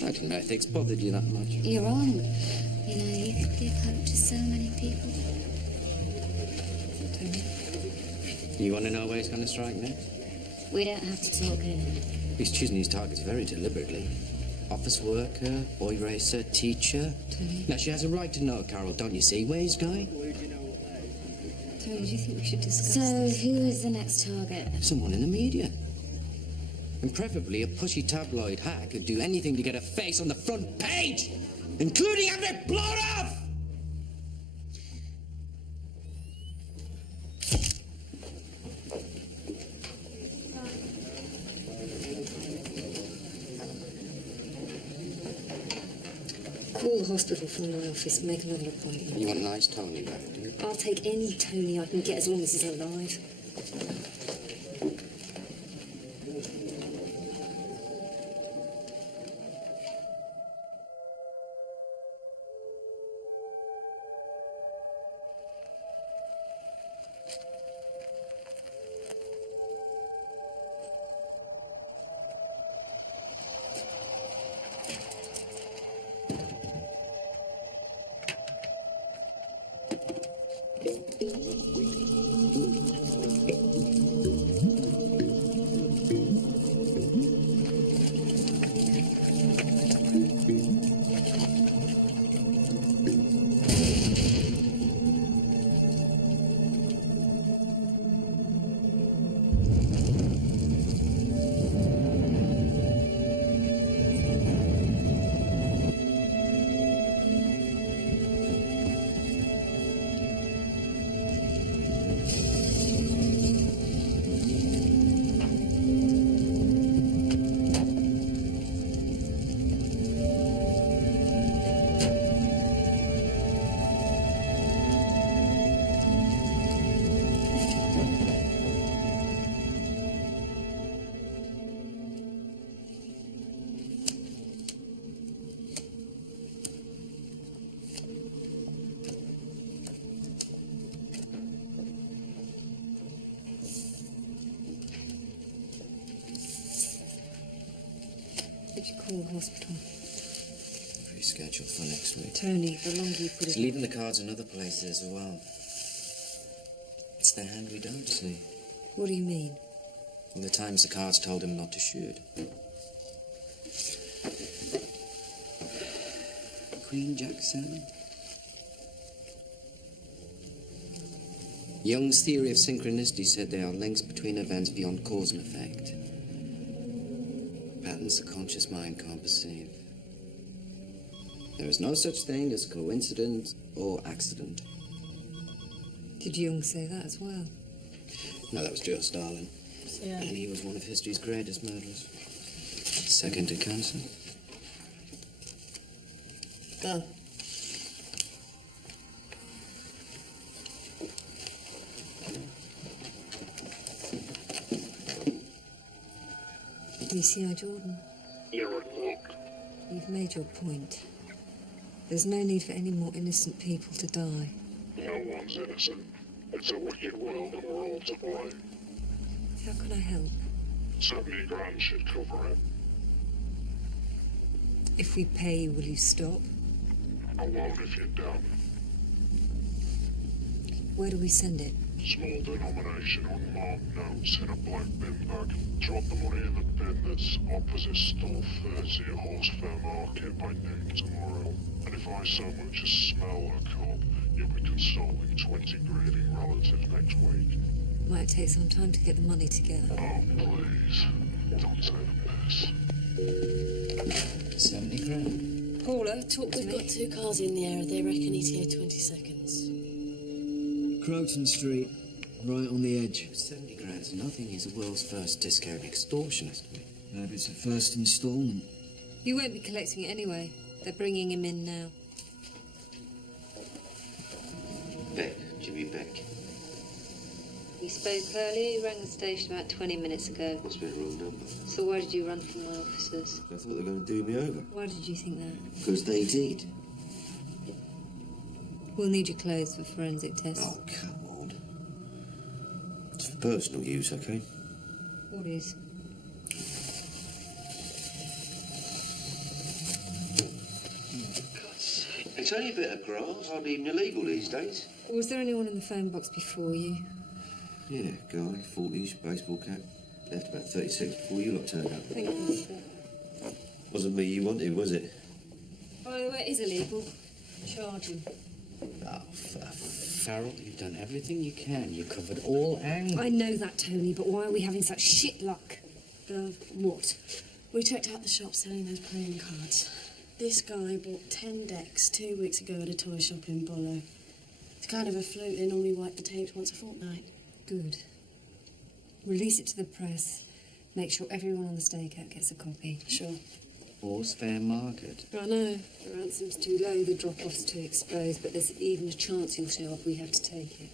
I didn't know ethics bothered you that much. You're wrong. You know, you could give hope to so many people. You want to know where he's going to strike next? We don't have to talk here. He's choosing his targets very deliberately. Office worker, boy racer, teacher. Now, she has a right to know, Carol, don't you see where he's going? Tony, do you think we should discuss So, this? who is the next target? Someone in the media. And preferably a pushy tabloid hack who'd do anything to get a face on the front page, including having it blown off! Call the hospital from my office, make another appointment. You want nice Tony back, do you? I'll take any Tony I can get as long as he's alive. Did you call the hospital? Rescheduled for next week. Tony, the longer you put He's it... leaving the cards in other places as well. It's the hand we don't see. What do you mean? All the times the cards told him not to shoot. Queen Jack 7. Jung's theory of synchronicity said there are links between events beyond cause and effect. Patterns the conscious mind can't perceive. There is no such thing as coincidence or accident. Did Jung say that as well? No, that was Joe Stalin. Yeah. And he was one of history's greatest murderers. Second to cancer. Go. You see how Jordan? You're unlocked. You've made your point. There's no need for any more innocent people to die. No one's innocent. It's a wicked world and we're all to blame. How can I help? 70 grand should cover it. If we pay you, will you stop? I won't if you're dumb. Where do we send it? Small denomination on marked notes in a black bin bag. Drop the money in the bin that's opposite stall 30 at Horse Fair Market by noon tomorrow. And if I so much as smell a cop, you'll be consoling 20 grieving relatives next week. Might take some time to get the money together. Oh, please. Don't take the piss. 70 grand. Paula, talk to We've me. got 2 cars in the air. They reckon ETA 20 seconds. Croton Street, right on the edge. 70 grand's nothing. He's the world's first discount extortionist. Maybe it's the first instalment. You won't be collecting it anyway. They're bringing him in now. Beck, Jimmy Beck. We spoke earlier. You rang the station about 20 minutes ago. Must be a wrong number. So why did you run from my officers? I thought they were going to do me over. Why did you think that? Because they did. We'll need your clothes for forensic tests. Oh, come on. It's for personal use, okay? What is? It's only a bit of grass, hardly even illegal these days. Was there anyone in the phone box before you? Yeah, guy, 40s, baseball cap. Left about 30 seconds before you lot turned up. Thank you, sir. Wasn't me you wanted, was it? By the way, it is illegal. Charge him. Oh, Farrell, you've done everything you can. You covered all angles. I know that, Tony, but why are we having such shit luck? What? We checked out the shop selling those playing cards. This guy bought 10 decks 2 weeks ago at a toy shop in Bollow. It's kind of a fluke. They normally wipe the tapes once a fortnight. Good. Release it to the press. Make sure everyone on the stakeout gets a copy. Sure. All's fair market. I know. The ransom's too low, the drop-off's too exposed, but there's even a chance he'll show up. We have to take it.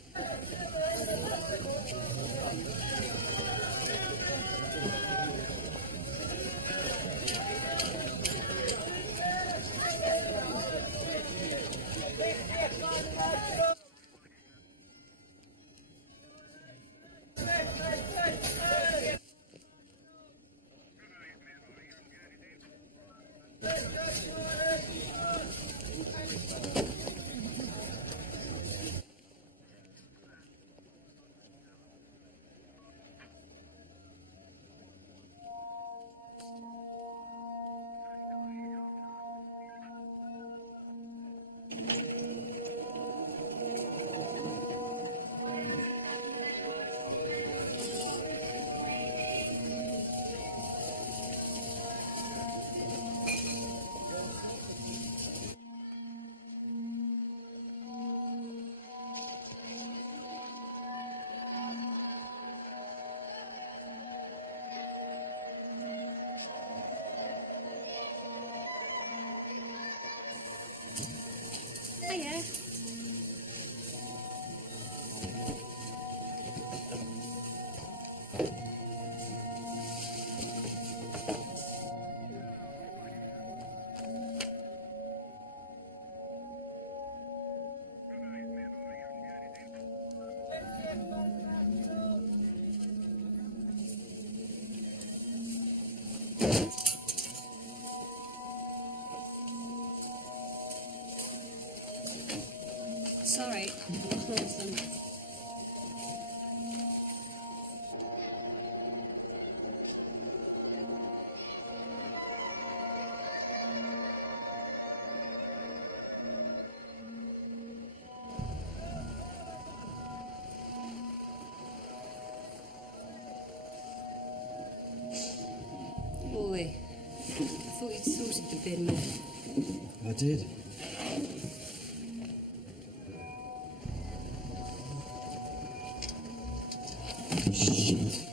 Sorry. Boy, I thought you'd sorted the bin, man. I did. Shit.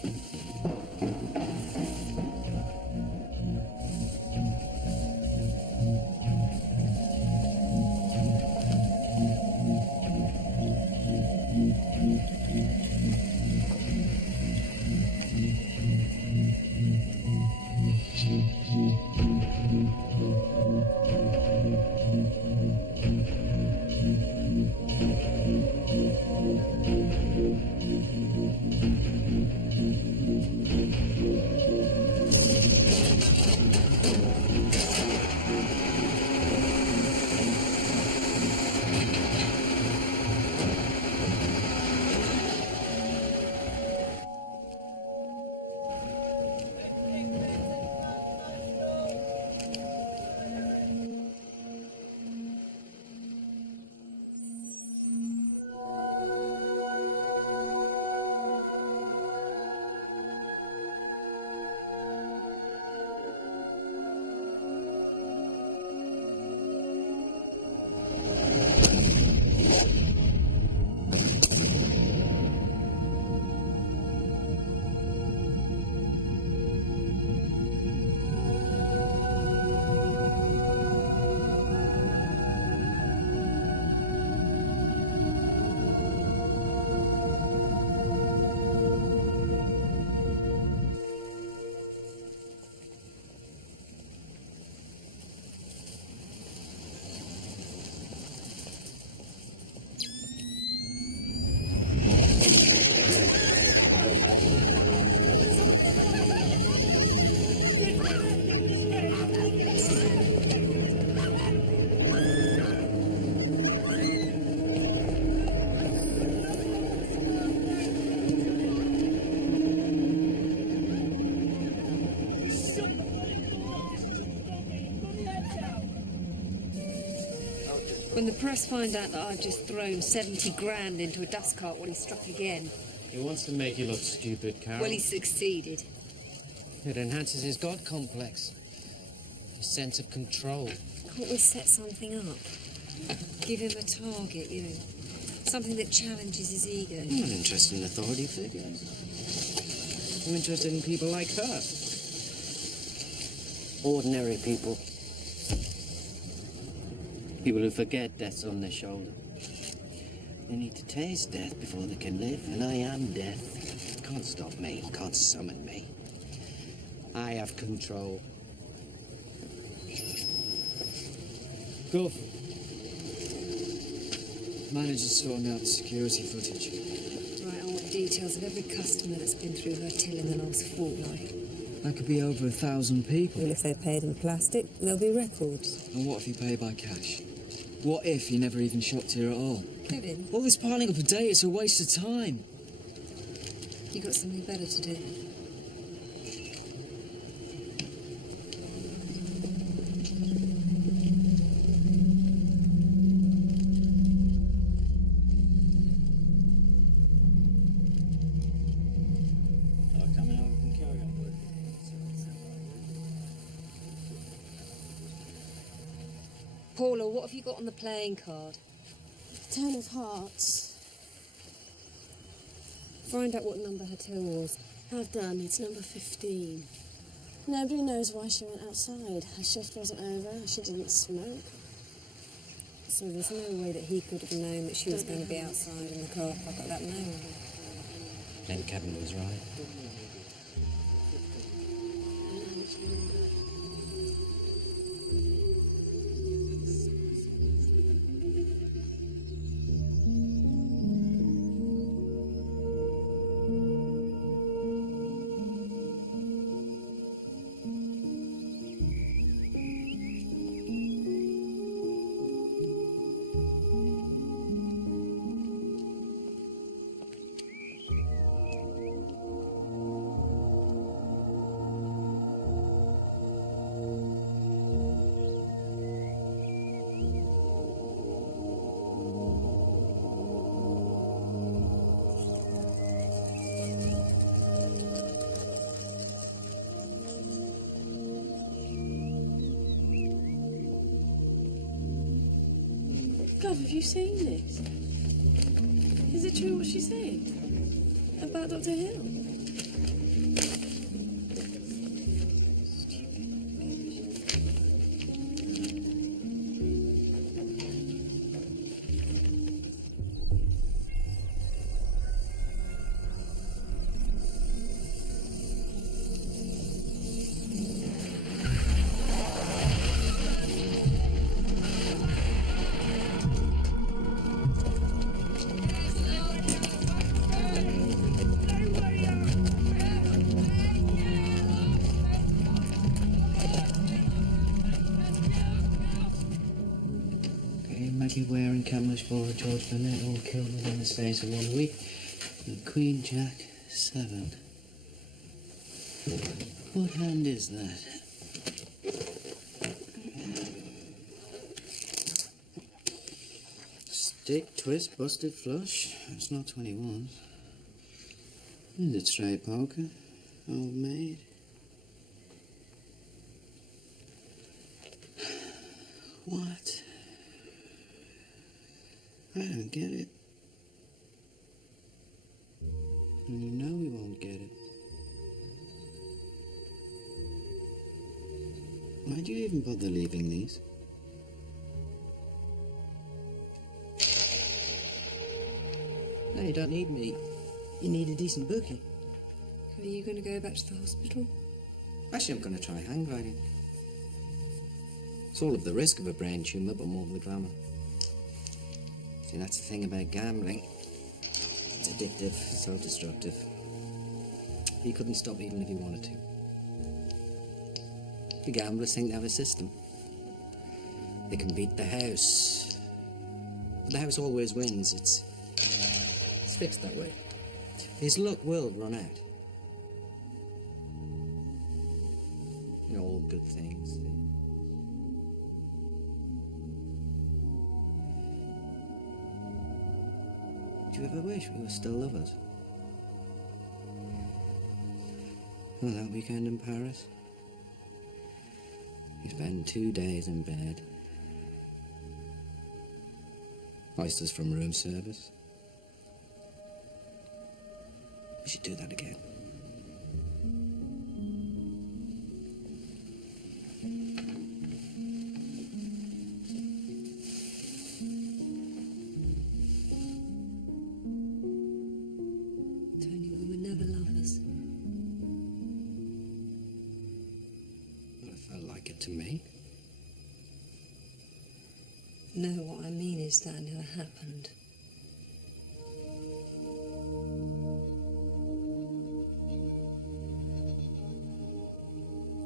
When the press find out that I've just thrown 70 grand into a dust cart while he struck again. He wants to make you look stupid, Carol. Well, he succeeded. It enhances his God complex. His sense of control. Can't we set something up? Give him a target, you know. Something that challenges his ego. I'm not interested in authority figures. I'm interested in people like her. Ordinary people. People who forget death's on their shoulder. They need to taste death before they can live, and I am death. Can't stop me, can't summon me. I have control. Go for it. Manager's sorting out the security footage. Right, I want details of every customer that's been through her till in the last fortnight. That could be over 1,000 people. Well, if they're paid in plastic, there'll be records. And what if you pay by cash? What if you never even shopped here at all? Kevin. All this piling up a day, it's a waste of time. You got something better to do. Paula, what have you got on the playing card? 10 of hearts. Find out what number her till was. I've done. It's number 15. Nobody knows why she went outside. Her shift wasn't over. She didn't smoke. So there's no way that he could have known that she was going to be outside in the car park at that moment. Then Kevin was right. Gov, have you seen this? Is it true what she's saying? About Dr. Hill? Maggie Ware and Camlish Bora George Burnett all killed within the space of 1 week. And Queen Jack 7. What hand is that? Stick, twist, busted, flush. It's not 21. Is it straight poker? Old maid? What? I don't get it. And you know we won't get it. Why'd you even bother leaving these? No, you don't need me. You need a decent bookie. Are you going to go back to the hospital? Actually, I'm going to try hang gliding. It's all of the risk of a brain tumour, but more of the glamour. See, that's the thing about gambling. It's addictive, self-destructive. He couldn't stop even if he wanted to. The gamblers think they have a system. They can beat the house. But the house always wins. It's fixed that way. His luck will run out. You know, all good things. Do you ever wish we were still lovers? Oh, that weekend in Paris? We spent 2 days in bed. Oysters from room service. We should do that again. Tony, we were never lovers. Well, it felt like it to me. No, what I mean is that never happened.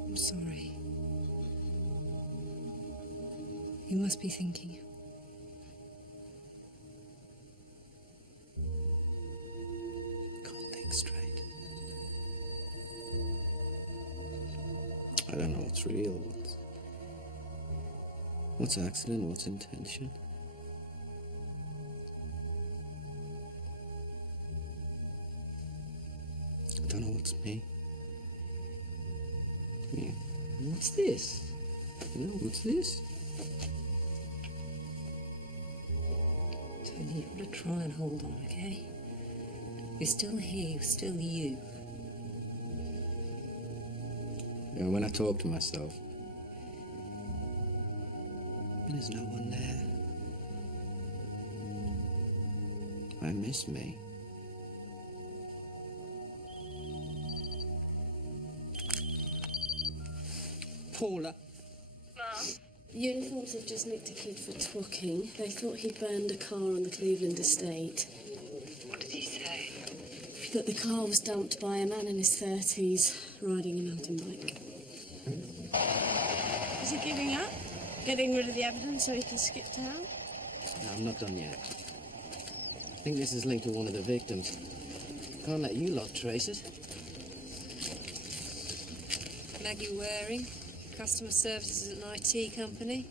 I'm sorry. You must be thinking. Can't think straight. I don't know what's real, what's accident, what's intention. I don't know what's me. Yeah. What's this? You know, what's this? Tony, you've got to try and hold on, okay? You're still here, you're still you. You know, when I talk to myself, there's no one there. I miss me. Paula. Uniforms have just nicked a kid for twocking. They thought he'd burned a car on the Cleveland estate. What did he say? That the car was dumped by a man in his 30s riding a mountain bike. Is he giving up? Getting rid of the evidence so he can skip town? No, I'm not done yet. I think this is linked to one of the victims. Can't let you lot trace it. Maggie Waring, customer services at an IT company.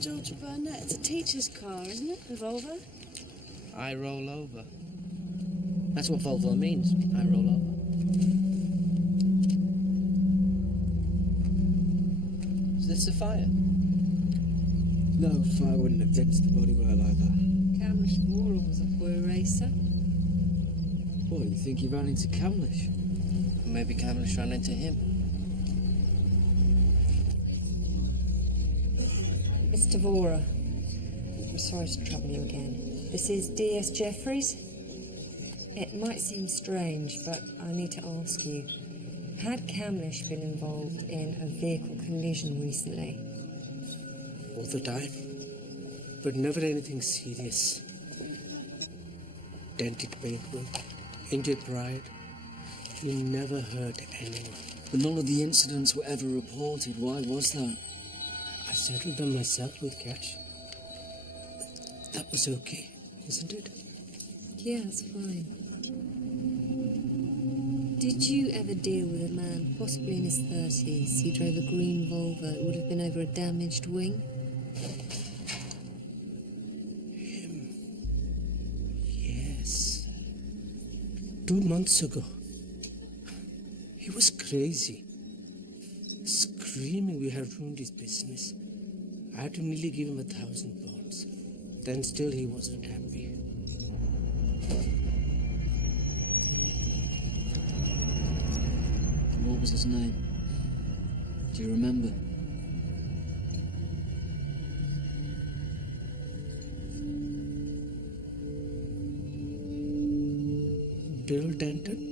George Burnett, it's a teacher's car, isn't it? A Volvo? I roll over. That's what Volvo means. I roll over. Is this a fire? No, fire wouldn't have dented the body well either. Camlish Vora was a poor racer. What, you think he ran into Camlish? Maybe Camlish ran into him. Mr. Vora, I'm sorry to trouble you again. This is D.S. Jeffries. It might seem strange, but I need to ask you. Had Camlish been involved in a vehicle collision recently? All the time. But never anything serious. Dented paintwork, injured pride. He never hurt anyone. But none of the incidents were ever reported. Why was that? I settled them myself with cash. That was okay, isn't it? Yeah, it's fine. Did you ever deal with a man, possibly in his 30s? He drove a green Volvo. It would have been over a damaged wing. Him. Yes. 2 months ago. He was crazy. Screaming we had ruined his business. I had to nearly give him £1,000. Then still he wasn't happy. What was his name? Do you remember? Bill Denton?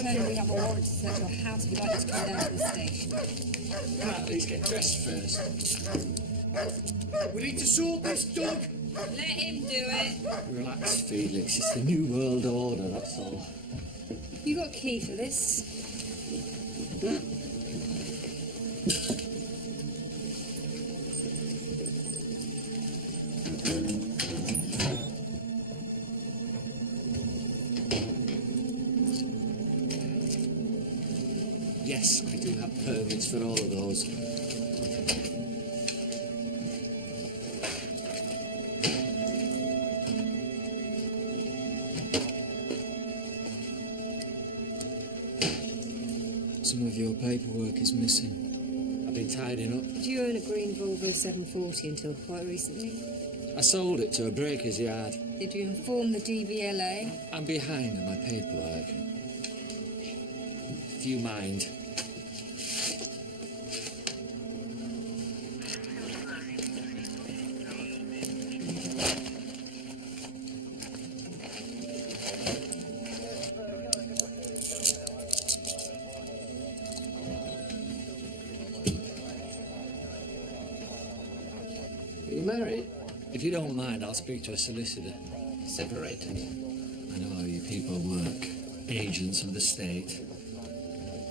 We have a warrant to search your house. We'd like you to come down to the station. At least get dressed first. We need to sort this, Doug. Let him do it. Relax, Felix. It's the New World Order, that's all. You got a key for this? Yes, I do have permits for all of those. Some of your paperwork is missing. I've been tidying up. Did you own a green Volvo 740 until quite recently? I sold it to a breaker's yard. Did you inform the DVLA? I'm behind on my paperwork. Do you mind? Are you married? If you don't mind, I'll speak to a solicitor. Separated. I know how you people work. Agents of the state.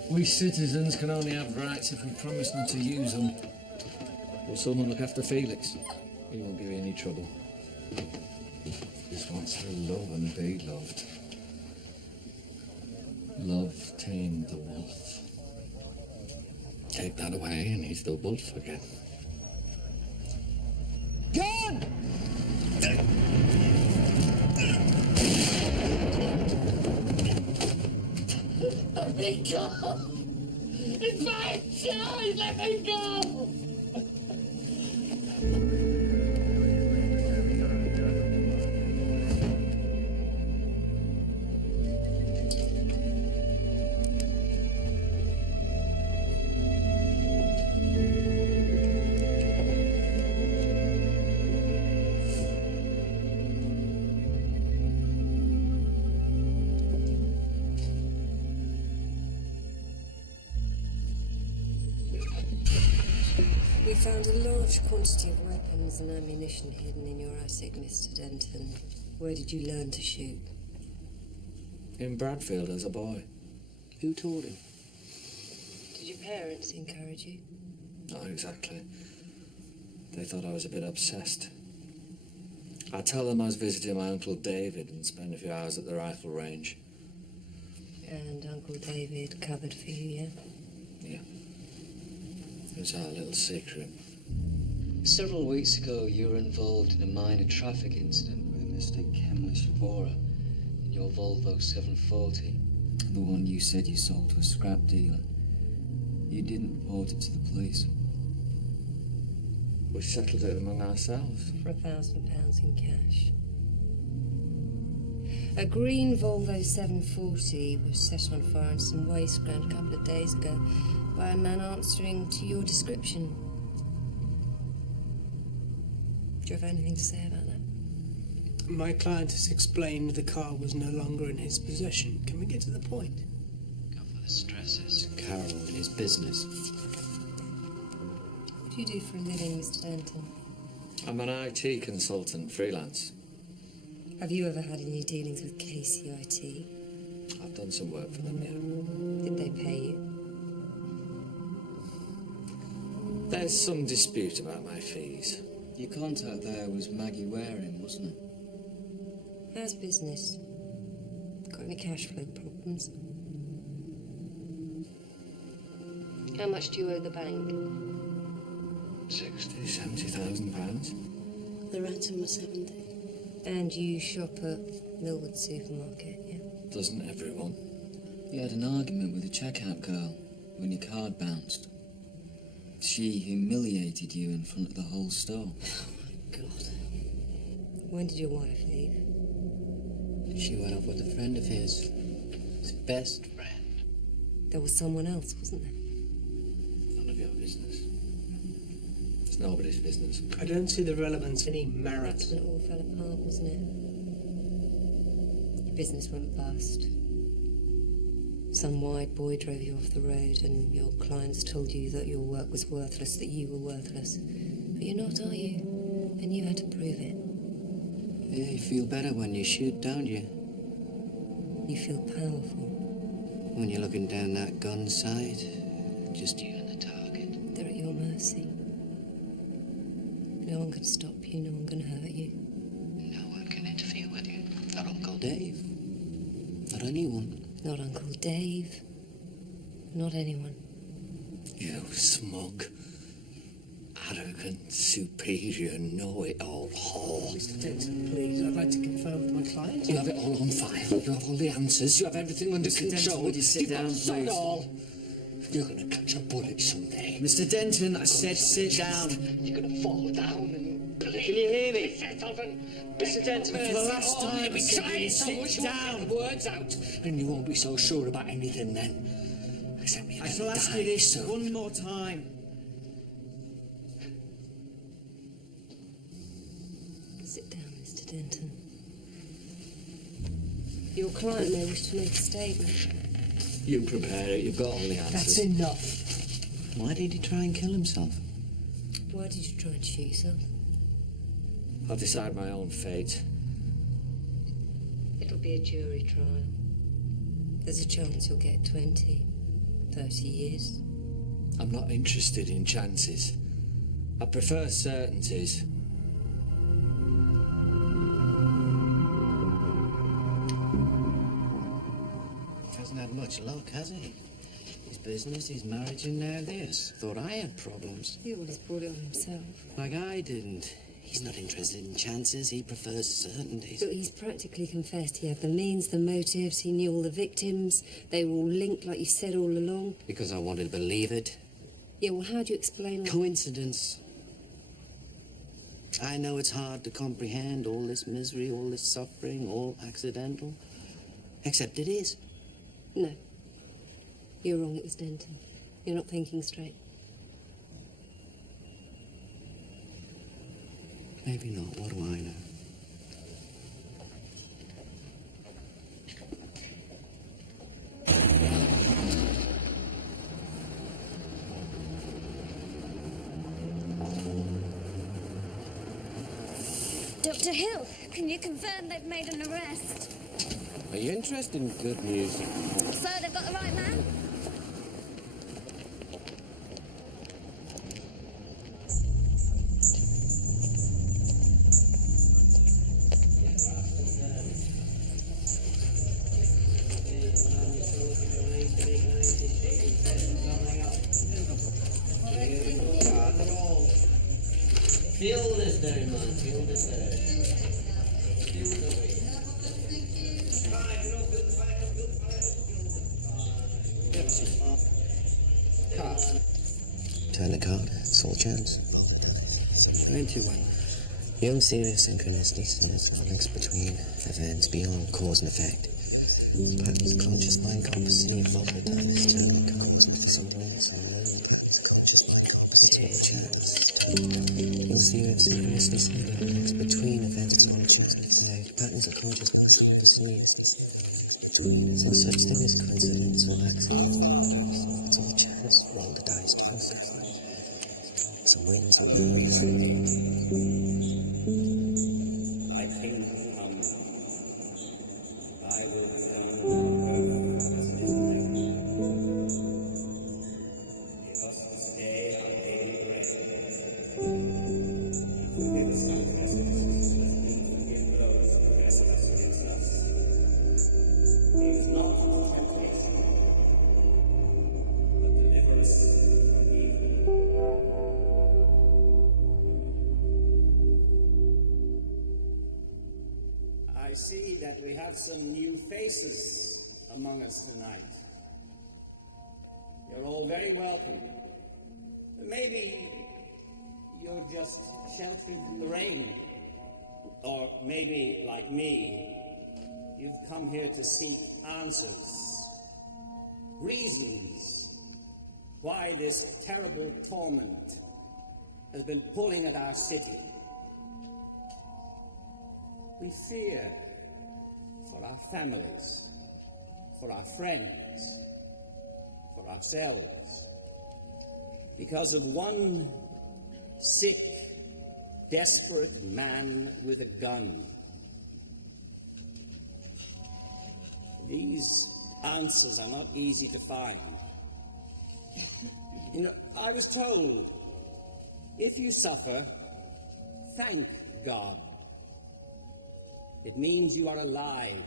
We citizens can only have rights if we promise not to use them. Will someone look after Felix? He won't give you any trouble. He just wants to love and be loved. Love tamed the wolf. Take that away and he's the wolf again. Gun! Let me go! It's my choice! Let me go! We found a large quantity of weapons and ammunition hidden in your attic, Mr. Denton. Where did you learn to shoot? In Bradfield as a boy. Who told him? Did your parents encourage you? Not exactly. They thought I was a bit obsessed. I'd tell them I was visiting my Uncle David and spend a few hours at the rifle range. And Uncle David covered for you, yeah? Yeah. It was our little secret. Several weeks ago, you were involved in a minor traffic incident with Mr. Kemlish Bora in your Volvo 740. The one you said you sold to a scrap dealer. You didn't report it to the police. We settled it among ourselves. For £1,000 in cash. A green Volvo 740 was set on fire in some waste ground a couple of days ago by a man answering to your description. Do you have anything to say about that? My client has explained the car was no longer in his possession. Can we get to the point? Go for the stresses. Carol and his business. What do you do for a living, Mr. Denton? I'm an IT consultant, freelance. Have you ever had any dealings with KCIT? I've done some work for them, yeah. Did they pay you? There's some dispute about my fees. Your contact there was Maggie Waring, wasn't it? How's business? Got any cash flow problems? How much do you owe the bank? 60,000, 70,000 pounds. The ransom was 70. And you shop at Millwood Supermarket, yeah? Doesn't everyone? You had an argument with a checkout girl when your card bounced. She humiliated you in front of the whole store. God. When did your wife leave? She went off with a friend of his best friend. There was someone else, wasn't there? None of your business. It's nobody's business. I don't see the relevance of any merit. That's when it all fell apart, wasn't it? Your business went bust. Some white boy drove you off the road and your clients told you that your work was worthless, that you were worthless. But you're not, are you? And you had to prove it. Yeah, you feel better when you shoot, don't you? You feel powerful. When you're looking down that gun sight, just you and the target. They're at your mercy. No one can stop you, no one can hurt you. No one can interfere with you. Not Uncle Dave. Not anyone. Not Uncle Dave. Not anyone. You smug, arrogant, superior, know-it-all whore. Mr. Denton, please, I'd like to confirm with my client. You have it all on file. You have all the answers. You have everything under Mr. control. Denton, would you sit You've down, got it please? all. You're going to catch a bullet someday. Mr. Denton, I said sit down. You're going to fall down and bleed. Can you hear me? Mr. Denton, for the last time, you'll be I said trying you so sit much, you won't down. get the words out, and you won't be so sure about anything then. Except you're I gonna shall ask die you this soon. one more time. Sit down, Mr. Denton. Your client may wish to make a statement. You prepare it. You've got all the answers. That's enough. Why did he try and kill himself? Why did you try and shoot yourself? I'll decide my own fate. It'll be a jury trial. There's a chance you'll get 20, 30 years. I'm not interested in chances. I prefer certainties. He hasn't had much luck, has he? His business, his marriage, and now this. Thought I had problems. He always brought it on himself. Like I didn't. He's not interested in chances, he prefers certainties. But he's practically confessed he had the means, the motives, he knew all the victims. They were all linked, like you said all along. Because I wanted to believe it. Yeah, well, how do you explain all Coincidence. I know it's hard to comprehend all this misery, all this suffering, all accidental. Except it is. No. You're wrong, it was Denton. You're not thinking straight. Maybe not, what do I know? Dr. Hill, Can you confirm they've made an arrest? Are you interested in good music? So they've got the right man? Feel this day, man. Feel this day. Turn the card. It's all chance. 91. Young serious synchronicity sees links between events beyond cause and effect. Patterns of conscious mind can't perceive. Roll the dice. Turn the card. Some win, some lose. It's all chance. Young serious synchronicity sees links between events beyond cause and effect. Patterns of conscious mind can't perceive. There's no such thing as coincidence or accident. It's all chance. Roll the dice. Turn the card. Some win, some lose. Thy kingdom come, thy will be done on earth as it is in heaven. Give us this day our daily bread. Forgive us our trespasses, as we forgive those who trespass against us. Lead us not into temptation, but deliver us from evil. I see that we have some new faces among us tonight. You're all very welcome. Maybe you're just sheltering from the rain. Or maybe, like me, you've come here to seek answers, reasons why this terrible torment has been pulling at our city. We fear for our families, for our friends, for ourselves, because of one sick, desperate man with a gun. These answers are not easy to find. You know, I was told, if you suffer, thank God. It means you are alive.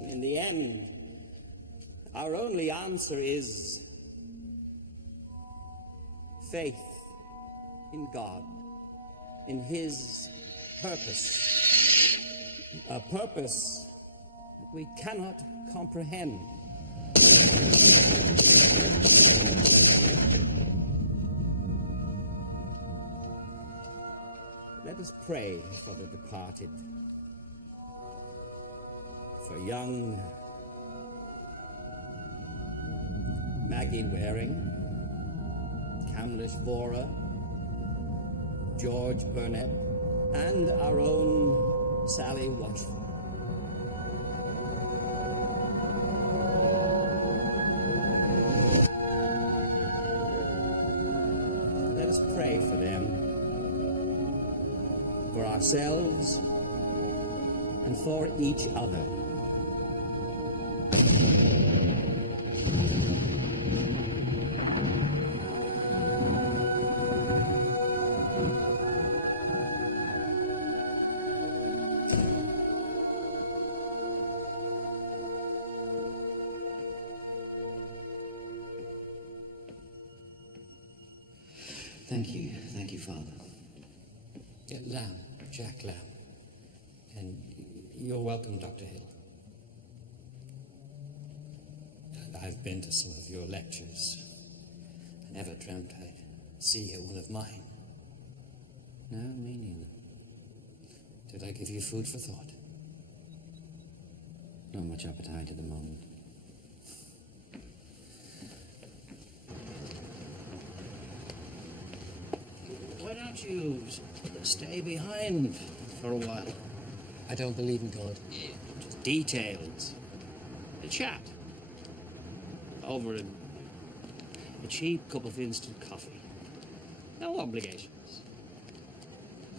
In the end, our only answer is faith in God, in His purpose. A purpose that we cannot comprehend. Let us pray for the departed, for young Maggie Waring, Kamlish Vora, George Burnett, and our own Sally Washford. Let us pray for them, for ourselves, and for each other. Thank you, Father. Yeah, Lamb, Jack Lamb. And you're welcome, Dr. Hill. And I've been to some of your lectures. I never dreamt I'd see you at one of mine. No, me neither. Did I give you food for thought? Not much appetite at the moment. Why don't you stay behind for a while? I don't believe in God. Just details. A chat. Over a cheap cup of instant coffee. No obligations.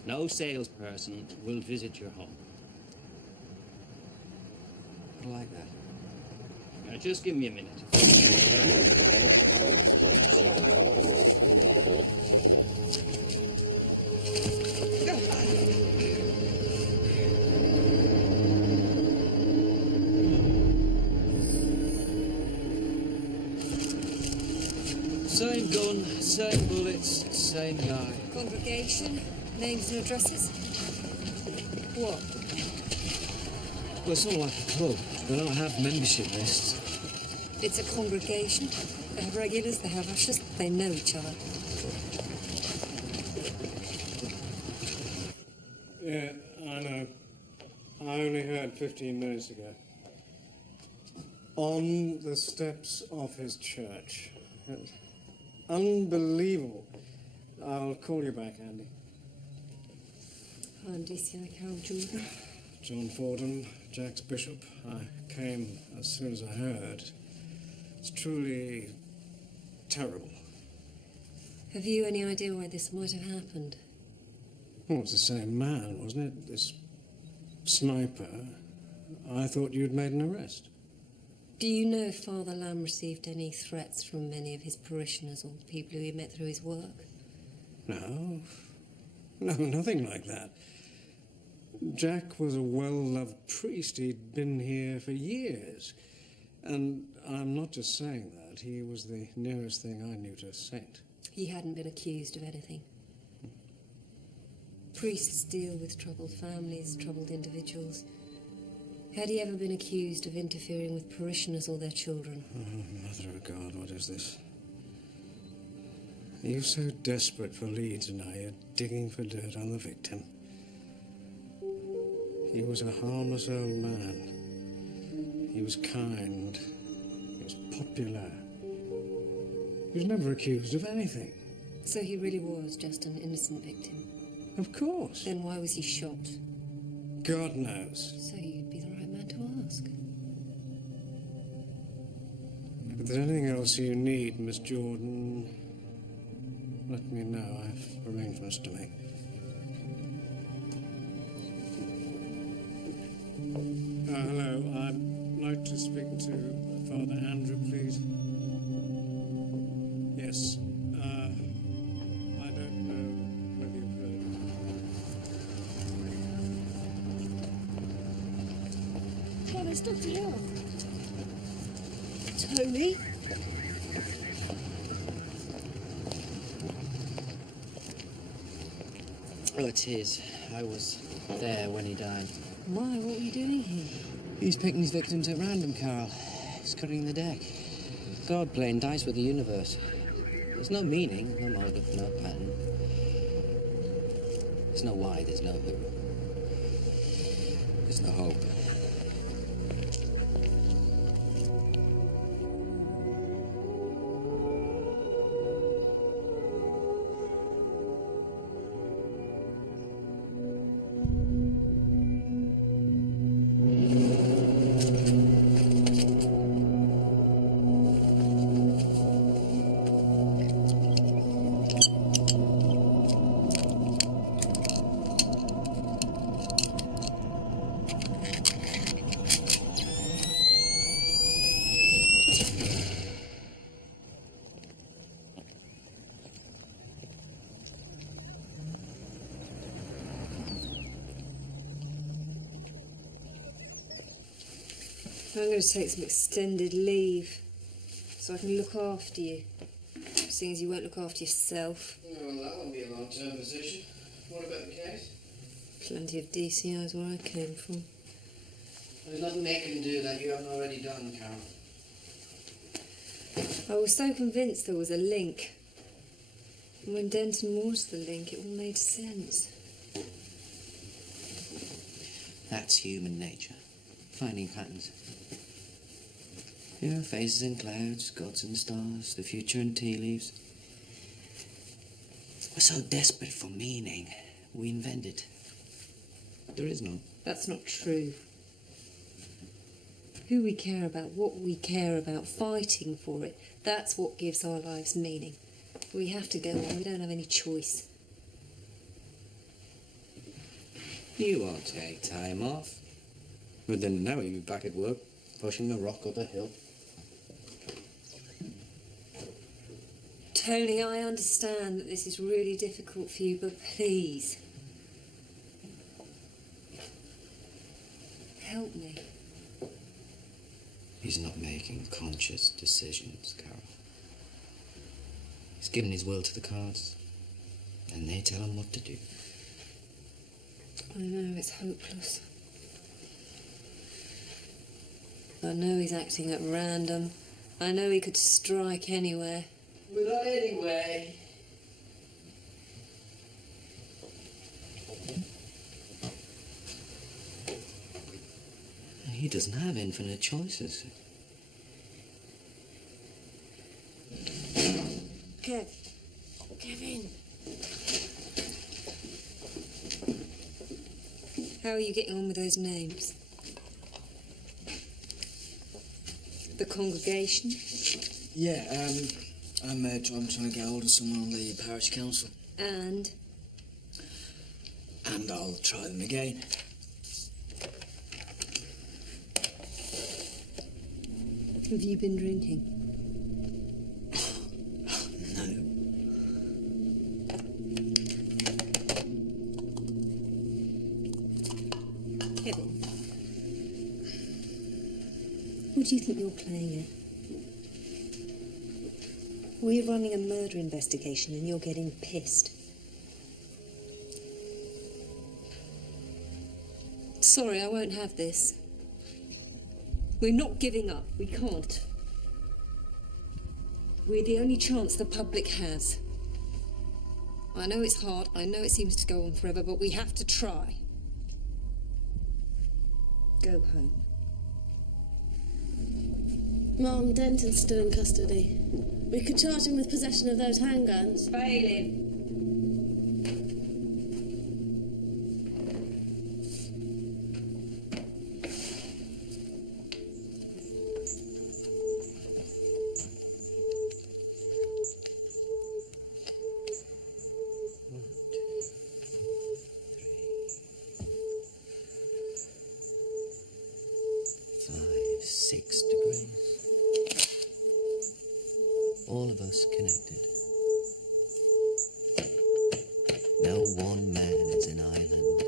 No salesperson will visit your home. I like that. Now, just give me a minute. Same gun, same bullets, same guy. Congregation, names and addresses? What? Well, it's not like a club. They don't have membership lists. It's a congregation. They have regulars, they have ushers, they know each other. Yeah, I know. I only heard 15 minutes ago. On the steps of his church. Unbelievable. I'll call you back, Andy. I'm DCI Carol Jordan. John Fordham, Jack's bishop. I came as soon as I heard. It's truly terrible. Have you any idea why this might have happened? Well, it's the same man, wasn't it? This sniper. I thought you'd made an arrest. Do you know if Father Lamb received any threats from many of his parishioners or people who he met through his work? No. No, nothing like that. Jack was a well-loved priest. He'd been here for years. And I'm not just saying that. He was the nearest thing I knew to a saint. He hadn't been accused of anything. Priests deal with troubled families, troubled individuals. Had he ever been accused of interfering with parishioners or their children? Oh, Mother of God, what is this? Are you so desperate for leads now you're digging for dirt on the victim? He was a harmless old man. He was kind. He was popular. He was never accused of anything. So he really was just an innocent victim? Of course. Then why was he shot? God knows. So you'd be the right man to ask. If there's anything else you need, Miss Jordan, let me know. I've arrangements to make. Hello. I'd like to speak to Father Andrew, please. Yes. I don't know whether you've heard. Oh, there's Dr. Hill. Tony? Oh, it's his. I was there when he died. Why? What were you doing here? He's picking his victims at random, Carol. He's cutting the deck. God playing dice with the universe. There's no meaning, no motive, no pattern. There's no why, there's no who. There's no hope. I'm going to take some extended leave so I can look after you, seeing as you won't look after yourself. Well, that won't be a long-term position. What about the case? Plenty of DCIs where I came from. There's nothing they can do that you haven't already done, Carol. I was so convinced there was a link. And when Denton was the link, it all made sense. That's human nature. Finding patterns. You know, faces in clouds, gods and stars, the future and tea leaves. We're so desperate for meaning, we invent it. There is none. That's not true. Who we care about, what we care about, fighting for it, that's what gives our lives meaning. We have to go on, we don't have any choice. You won't take time off. Within an hour, you'll be back at work, pushing a rock up a hill. Tony, I understand that this is really difficult for you, but please, help me. He's not making conscious decisions, Carol. He's given his will to the cards, and they tell him what to do. I know it's hopeless. I know he's acting at random. I know he could strike anywhere. But not anyway. He doesn't have infinite choices. Kevin. How are you getting on with those names? The congregation? Yeah, I'm trying to get hold of someone on the parish council. And I'll try them again. have you been drinking? Kevin, what do you think you're playing at? We're running a murder investigation and you're getting pissed. Sorry, I won't have this. We're not giving up. We can't. We're the only chance the public has. I know it's hard. I know it seems to go on forever, but we have to try. Go home. Mom, Denton's still in custody. We could charge him with possession of those handguns. Bail him. All of us connected. No one man is an island,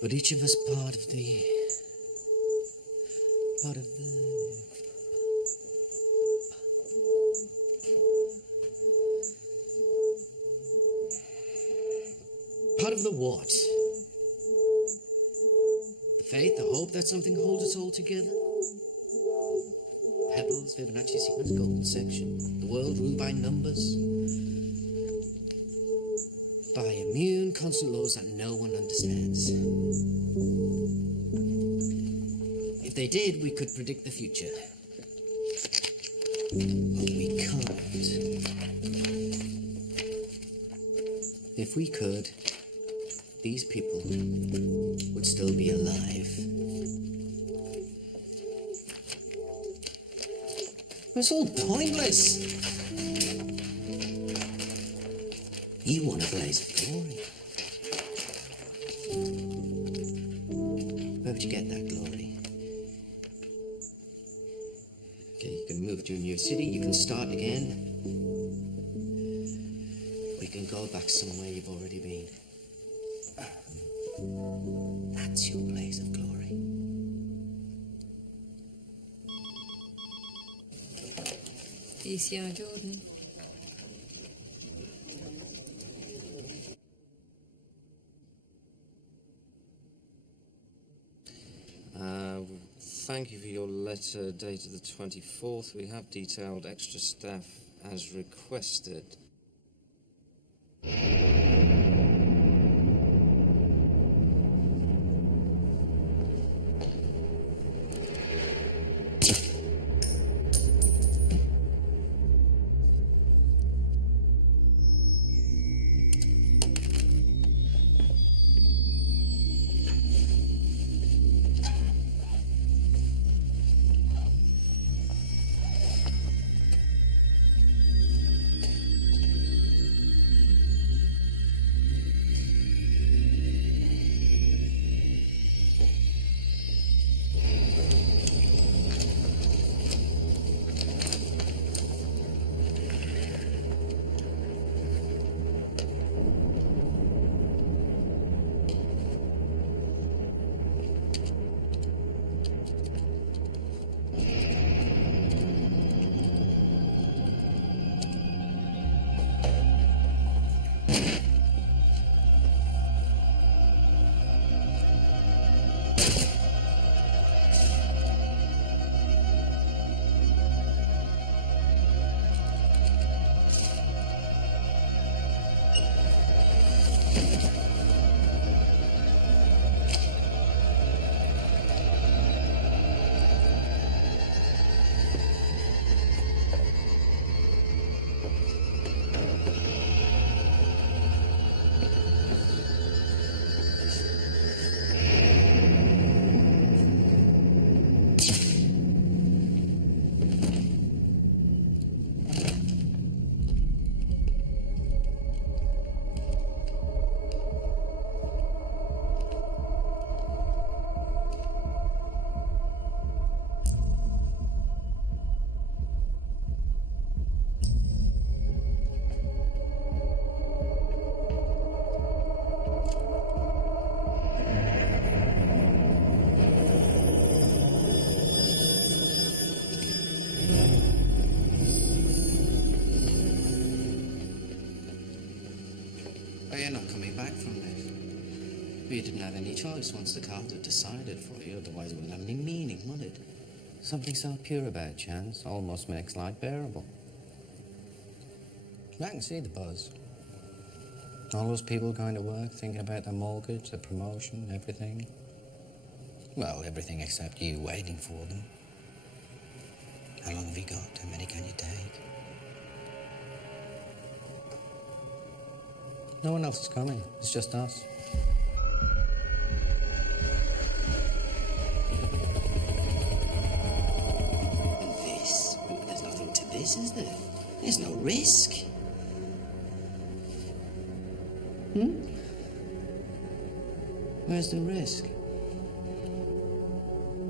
but each of us part of the what? The faith, the hope that something holds us all together. Pebbles, Fibonacci sequence, golden section. The world ruled by numbers. By immune, constant laws that no one understands. If they did, we could predict the future. But we can't. If we could, these people would still be alive. It's all pointless. You want a blaze of glory. Where would you get that glory? Okay, you can move to a new city, you can start again. Or you can go back somewhere you've already been. That's your blaze of glory. ECI Jordan. Thank you for your letter dated the 24th. We have detailed extra staff as requested. back from this. But you didn't have any choice once the cards had decided for you, otherwise it wouldn't have any meaning, would it? Something so pure about chance almost makes life bearable. I can see the buzz. All those people going to work, thinking about their mortgage, their promotion, everything. Well, everything except you waiting for them. How long have you got? How many can you take? No one else is coming. It's just us. This? There's nothing to this, is there? There's no risk. Where's the risk?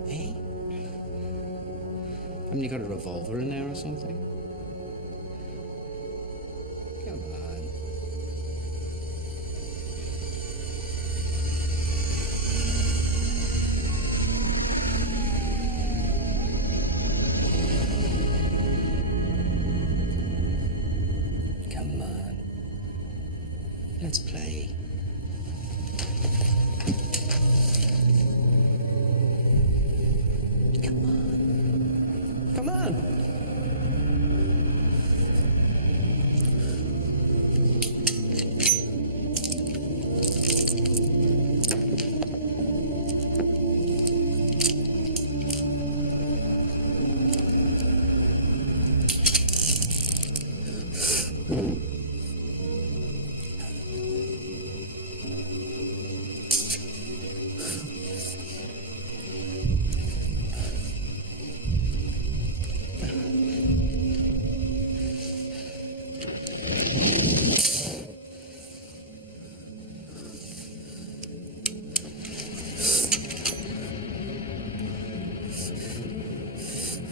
Eh? Haven't you got a revolver in there or something? Come on. Come on. Let's play. Come on.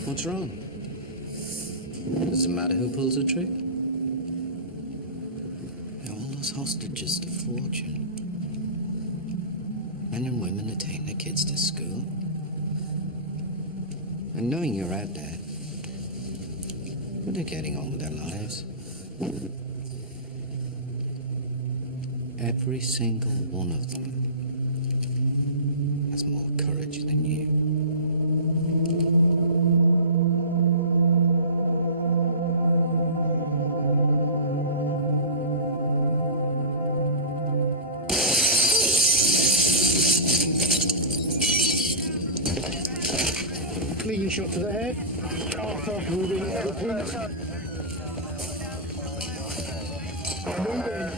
What's wrong? Does it matter who pulls the trick? All those hostages to fortune. Men and women are taking their kids to school. And knowing you're out there, but they're getting on with their lives. Every single one of them has more courage than you. Clean shot to the head. Arthur, moving over, please. Moving.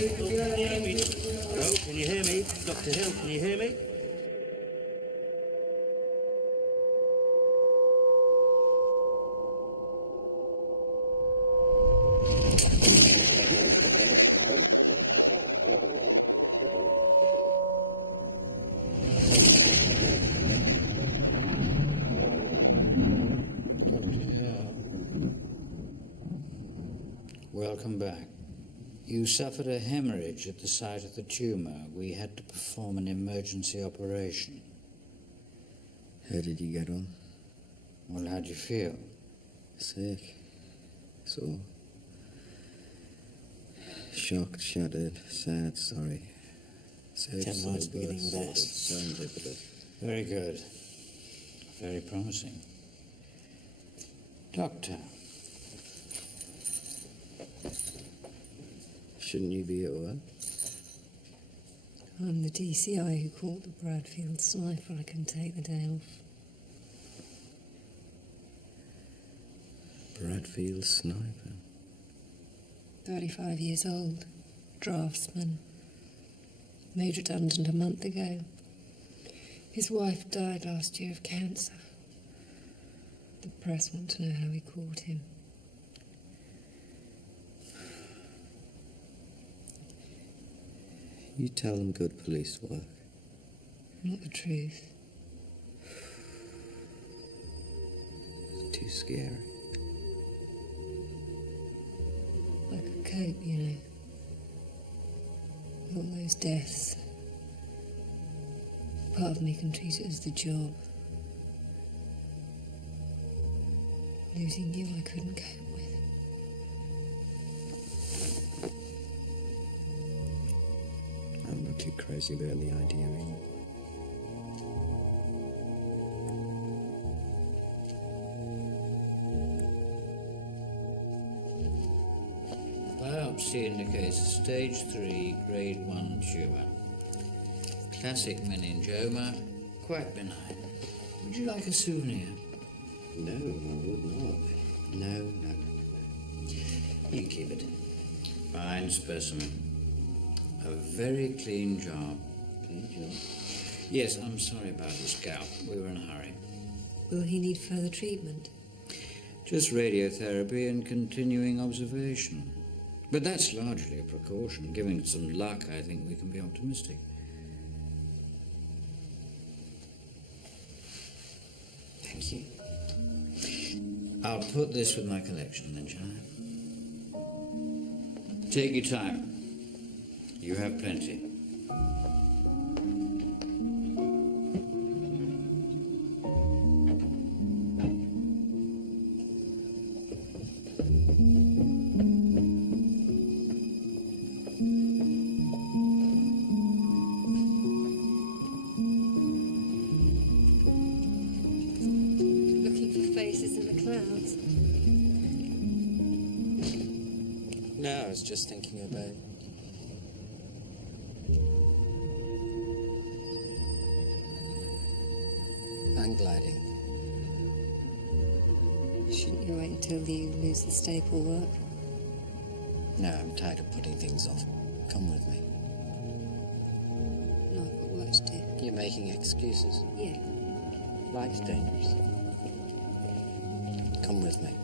Hello, can you hear me? Dr. Hill, can you hear me? Welcome back. You suffered a hemorrhage at the site of the tumour. We had to perform an emergency operation. How did you get on? Well, how'd you feel? Sick. Sore. Shocked, shattered, sad, sorry. Sad, 10 months sober, beginning with sorted, S. serendipitous. Very good. Very promising. Doctor. Shouldn't you be at work? I'm the DCI who caught the Bradfield sniper. I can take the day off. Bradfield sniper. 35 years old. Draftsman. Made redundant a month ago. His wife died last year of cancer. The press want to know how we caught him. You tell them good police work. Not the truth. Too scary. Like a cope, you know. With all those deaths. Part of me can treat it as the job. Losing you, I couldn't cope with. I'm not too crazy about the idea, Ian. Biopsy indicates a stage 3, grade 1 tumour. Classic meningioma, quite benign. Would you like a souvenir? No, I would not. No. You keep it. Fine specimen. A very clean job. Clean job? Yes, I'm sorry about his scalp. We were in a hurry. Will he need further treatment? Just radiotherapy and continuing observation. But that's largely a precaution. Given some luck, I think we can be optimistic. Thank you. I'll put this with my collection then, shall I? Take your time. You have plenty. Looking for faces in the clouds. No, I was just thinking about... hang gliding. Shouldn't you wait until you lose the staple work? No, I'm tired of putting things off. Come with me. No, I've got work to do. You're making excuses. Yeah. Life's dangerous. Come with me.